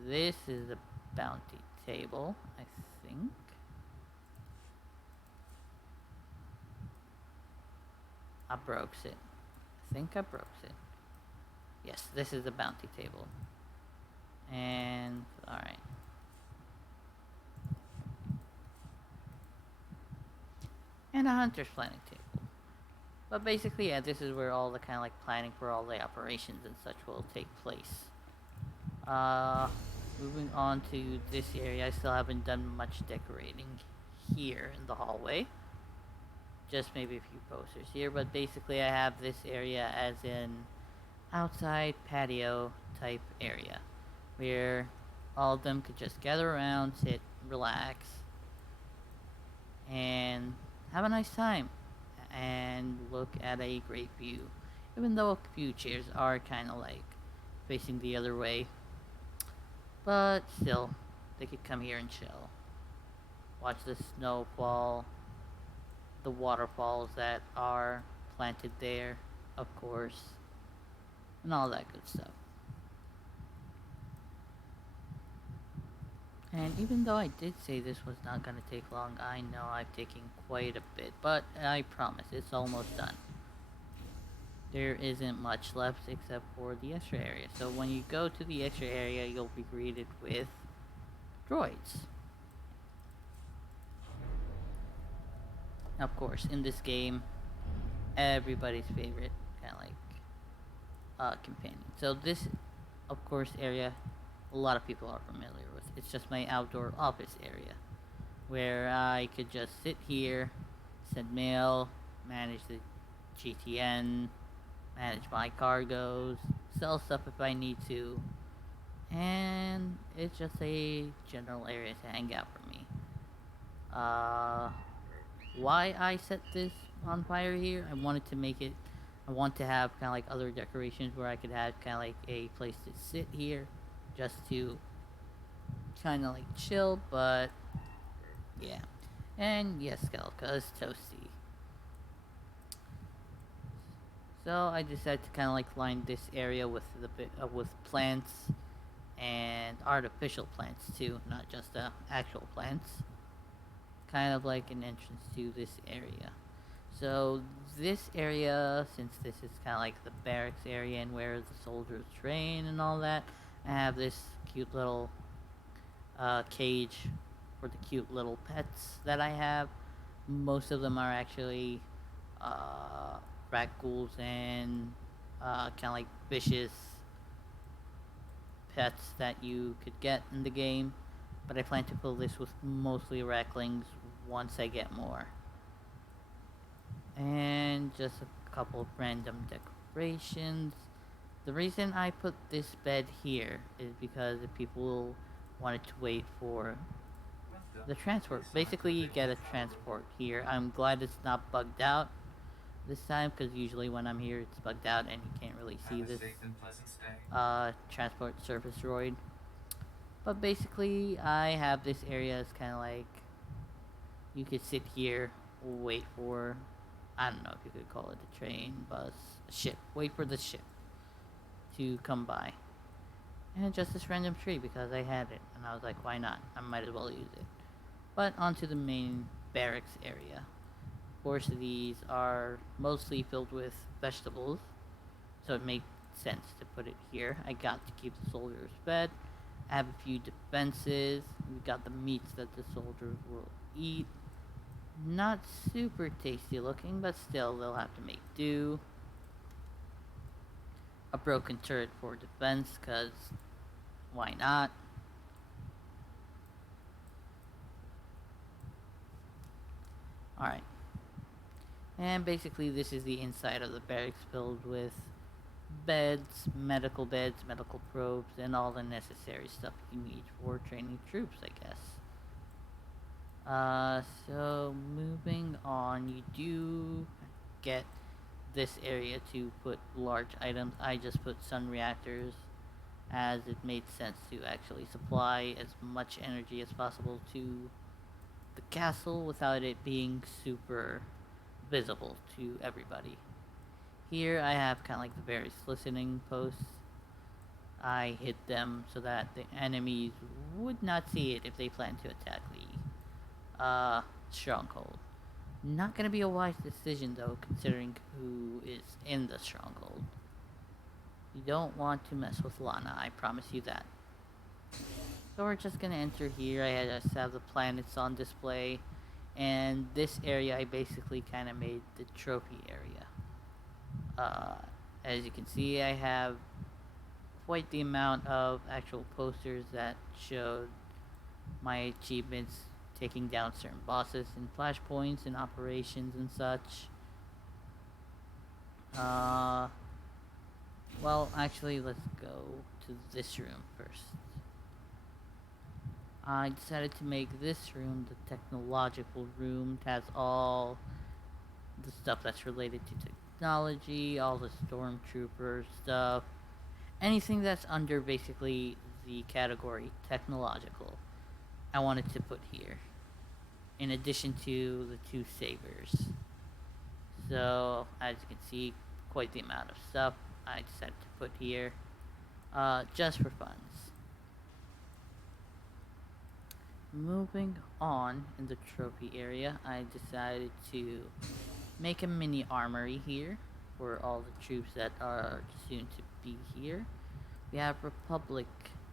This is the bounty table, I think. I broke it. I think I broke it. Yes, this is the bounty table. And, alright. And a hunter's planning table. But basically, yeah, this is where all the kind of like planning for all the operations and such will take place. Moving on to this area, I still haven't done much decorating here in the hallway. Just maybe a few posters here, but basically I have this area as an outside patio type area, where all of them could just gather around, sit, relax, and have a nice time, and look at a great view. Even though a few chairs are kind of like facing the other way, but still, they could come here and chill. Watch the snow fall, the waterfalls that are planted there, of course, and all that good stuff. And even though I did say this was not going to take long, I know I've taken quite a bit, but I promise it's almost done. There isn't much left except for the extra area. So when you go to the extra area, you'll be greeted with droids. Of course, in this game, everybody's favorite kind of like companion. So this, of course, area a lot of people are familiar with. It's just my outdoor office area where I could just sit here, send mail, manage the GTN, manage my cargoes, sell stuff if I need to, and it's just a general area to hang out for me. Uh, why I set this on fire here? I want to have kind of like other decorations where I could have kind of like a place to sit here, just to kind of like chill, but yeah. And yes, Skelka is toasty. So I decided to kind of like line this area with with plants and artificial plants too, not just actual plants. Kind of like an entrance to this area. So this area, since this is kind of like the barracks area and where the soldiers train and all that, I have this cute little cage for the cute little pets that I have. Most of them are actually uh, rat ghouls and kind of like vicious pets that you could get in the game. But I plan to fill this with mostly racklings once I get more. And just a couple of random decorations. The reason I put this bed here is because if people wanted to wait for the transport. Basically, you get a transport here. I'm glad it's not bugged out this time, because usually when I'm here it's bugged out and you can't really see this transport surface droid. But basically, I have this area as kind of like you could sit here, wait for, I don't know if you could call it a train, bus, a ship. Wait for the ship to come by. And just this random tree because I had it, and I was like, why not? I might as well use it. But onto the main barracks area. Of course, these are mostly filled with vegetables, so it makes sense to put it here. I got to keep the soldiers fed. I have a few defenses. We got the meats that the soldiers will eat. Not super tasty looking, but still they'll have to make do. A broken turret for defense, cause why not? Alright. And basically this is the inside of the barracks filled with beds, medical probes, and all the necessary stuff you need for training troops, I guess. So moving on, you do get this area to put large items. I just put sun reactors as it made sense to actually supply as much energy as possible to the castle without it being super visible to everybody. Here I have kind of like the various listening posts. I hid them so that the enemies would not see it if they plan to attack the stronghold. Not gonna be a wise decision though, considering who is in the stronghold. You don't want to mess with Lana, I promise you that. So we're just gonna enter here. I just have the planets on display, and this area I basically kind of made the trophy area. As you can see, I have quite the amount of actual posters that showed my achievements taking down certain bosses in flashpoints and operations and such. Well, actually, let's go to this room first. I decided to make this room the technological room. It has all the stuff that's related to technology, all the stormtrooper stuff, anything that's under basically the category technological. I wanted to put here, in addition to the two sabers. So, as you can see, quite the amount of stuff I decided to put here, just for funds. moving on in the trophy area, I decided to make a mini armory here for all the troops that are soon to be here. We have Republic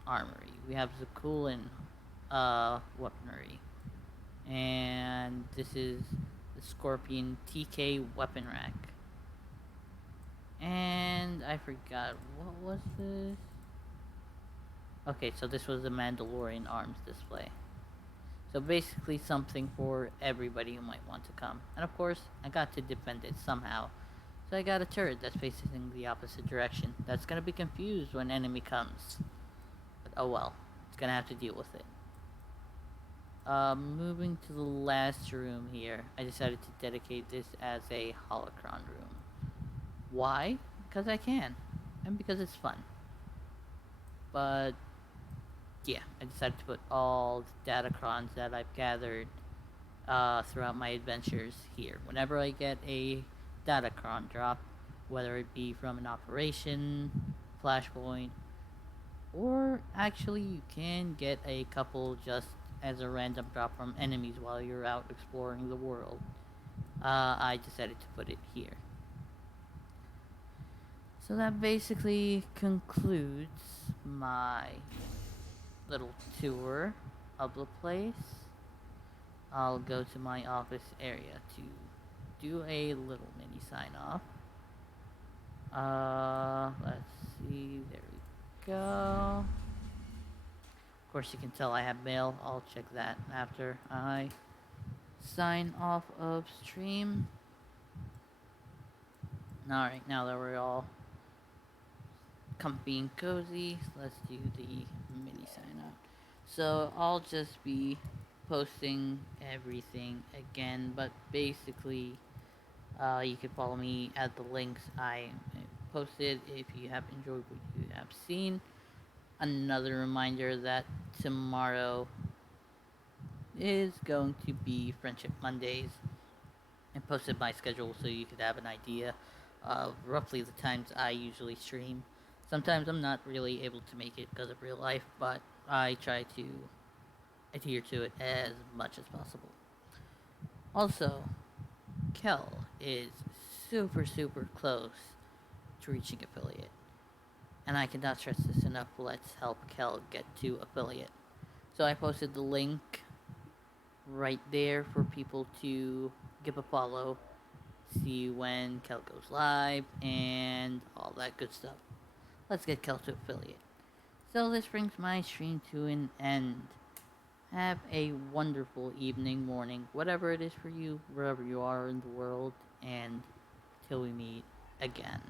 Armory. We have Zakulan weaponry. And this is the Scorpion TK weapon rack. And I forgot, what was this? Okay, so this was the Mandalorian arms display. So basically something for everybody who might want to come. And of course, I got to defend it somehow. So I got a turret that's facing the opposite direction. That's gonna be confused when enemy comes. But oh well, it's gonna have to deal with it. Moving to the last room here, I decided to dedicate this as a holocron room. Why? Because I can. And because it's fun. But yeah, I decided to put all the datacrons that I've gathered throughout my adventures here. Whenever I get a datacron drop, whether it be from an operation, flashpoint, or actually you can get a couple just as a random drop from enemies while you're out exploring the world. I decided to put it here. So that basically concludes my little tour of the place. I'll go to my office area to do a little mini sign off. Let's see, there we go. Of course you can tell I have mail, I'll check that after I sign off of stream. Alright, now that we're all comfy and cozy, let's do the mini sign out. So I'll just be posting everything again, but basically you can follow me at the links I posted if you have enjoyed what you have seen. Another reminder that tomorrow is going to be Friendship Mondays. I posted my schedule so you could have an idea of roughly the times I usually stream. Sometimes I'm not really able to make it because of real life, but I try to adhere to it as much as possible. Also, Kel is super close to reaching affiliate. And I cannot stress this enough, let's help Kel get to affiliate. So I posted the link right there for people to give a follow, see when Kel goes live, and all that good stuff. Let's get Kel to affiliate. So this brings my stream to an end. Have a wonderful evening, morning, whatever it is for you, wherever you are in the world, and till we meet again.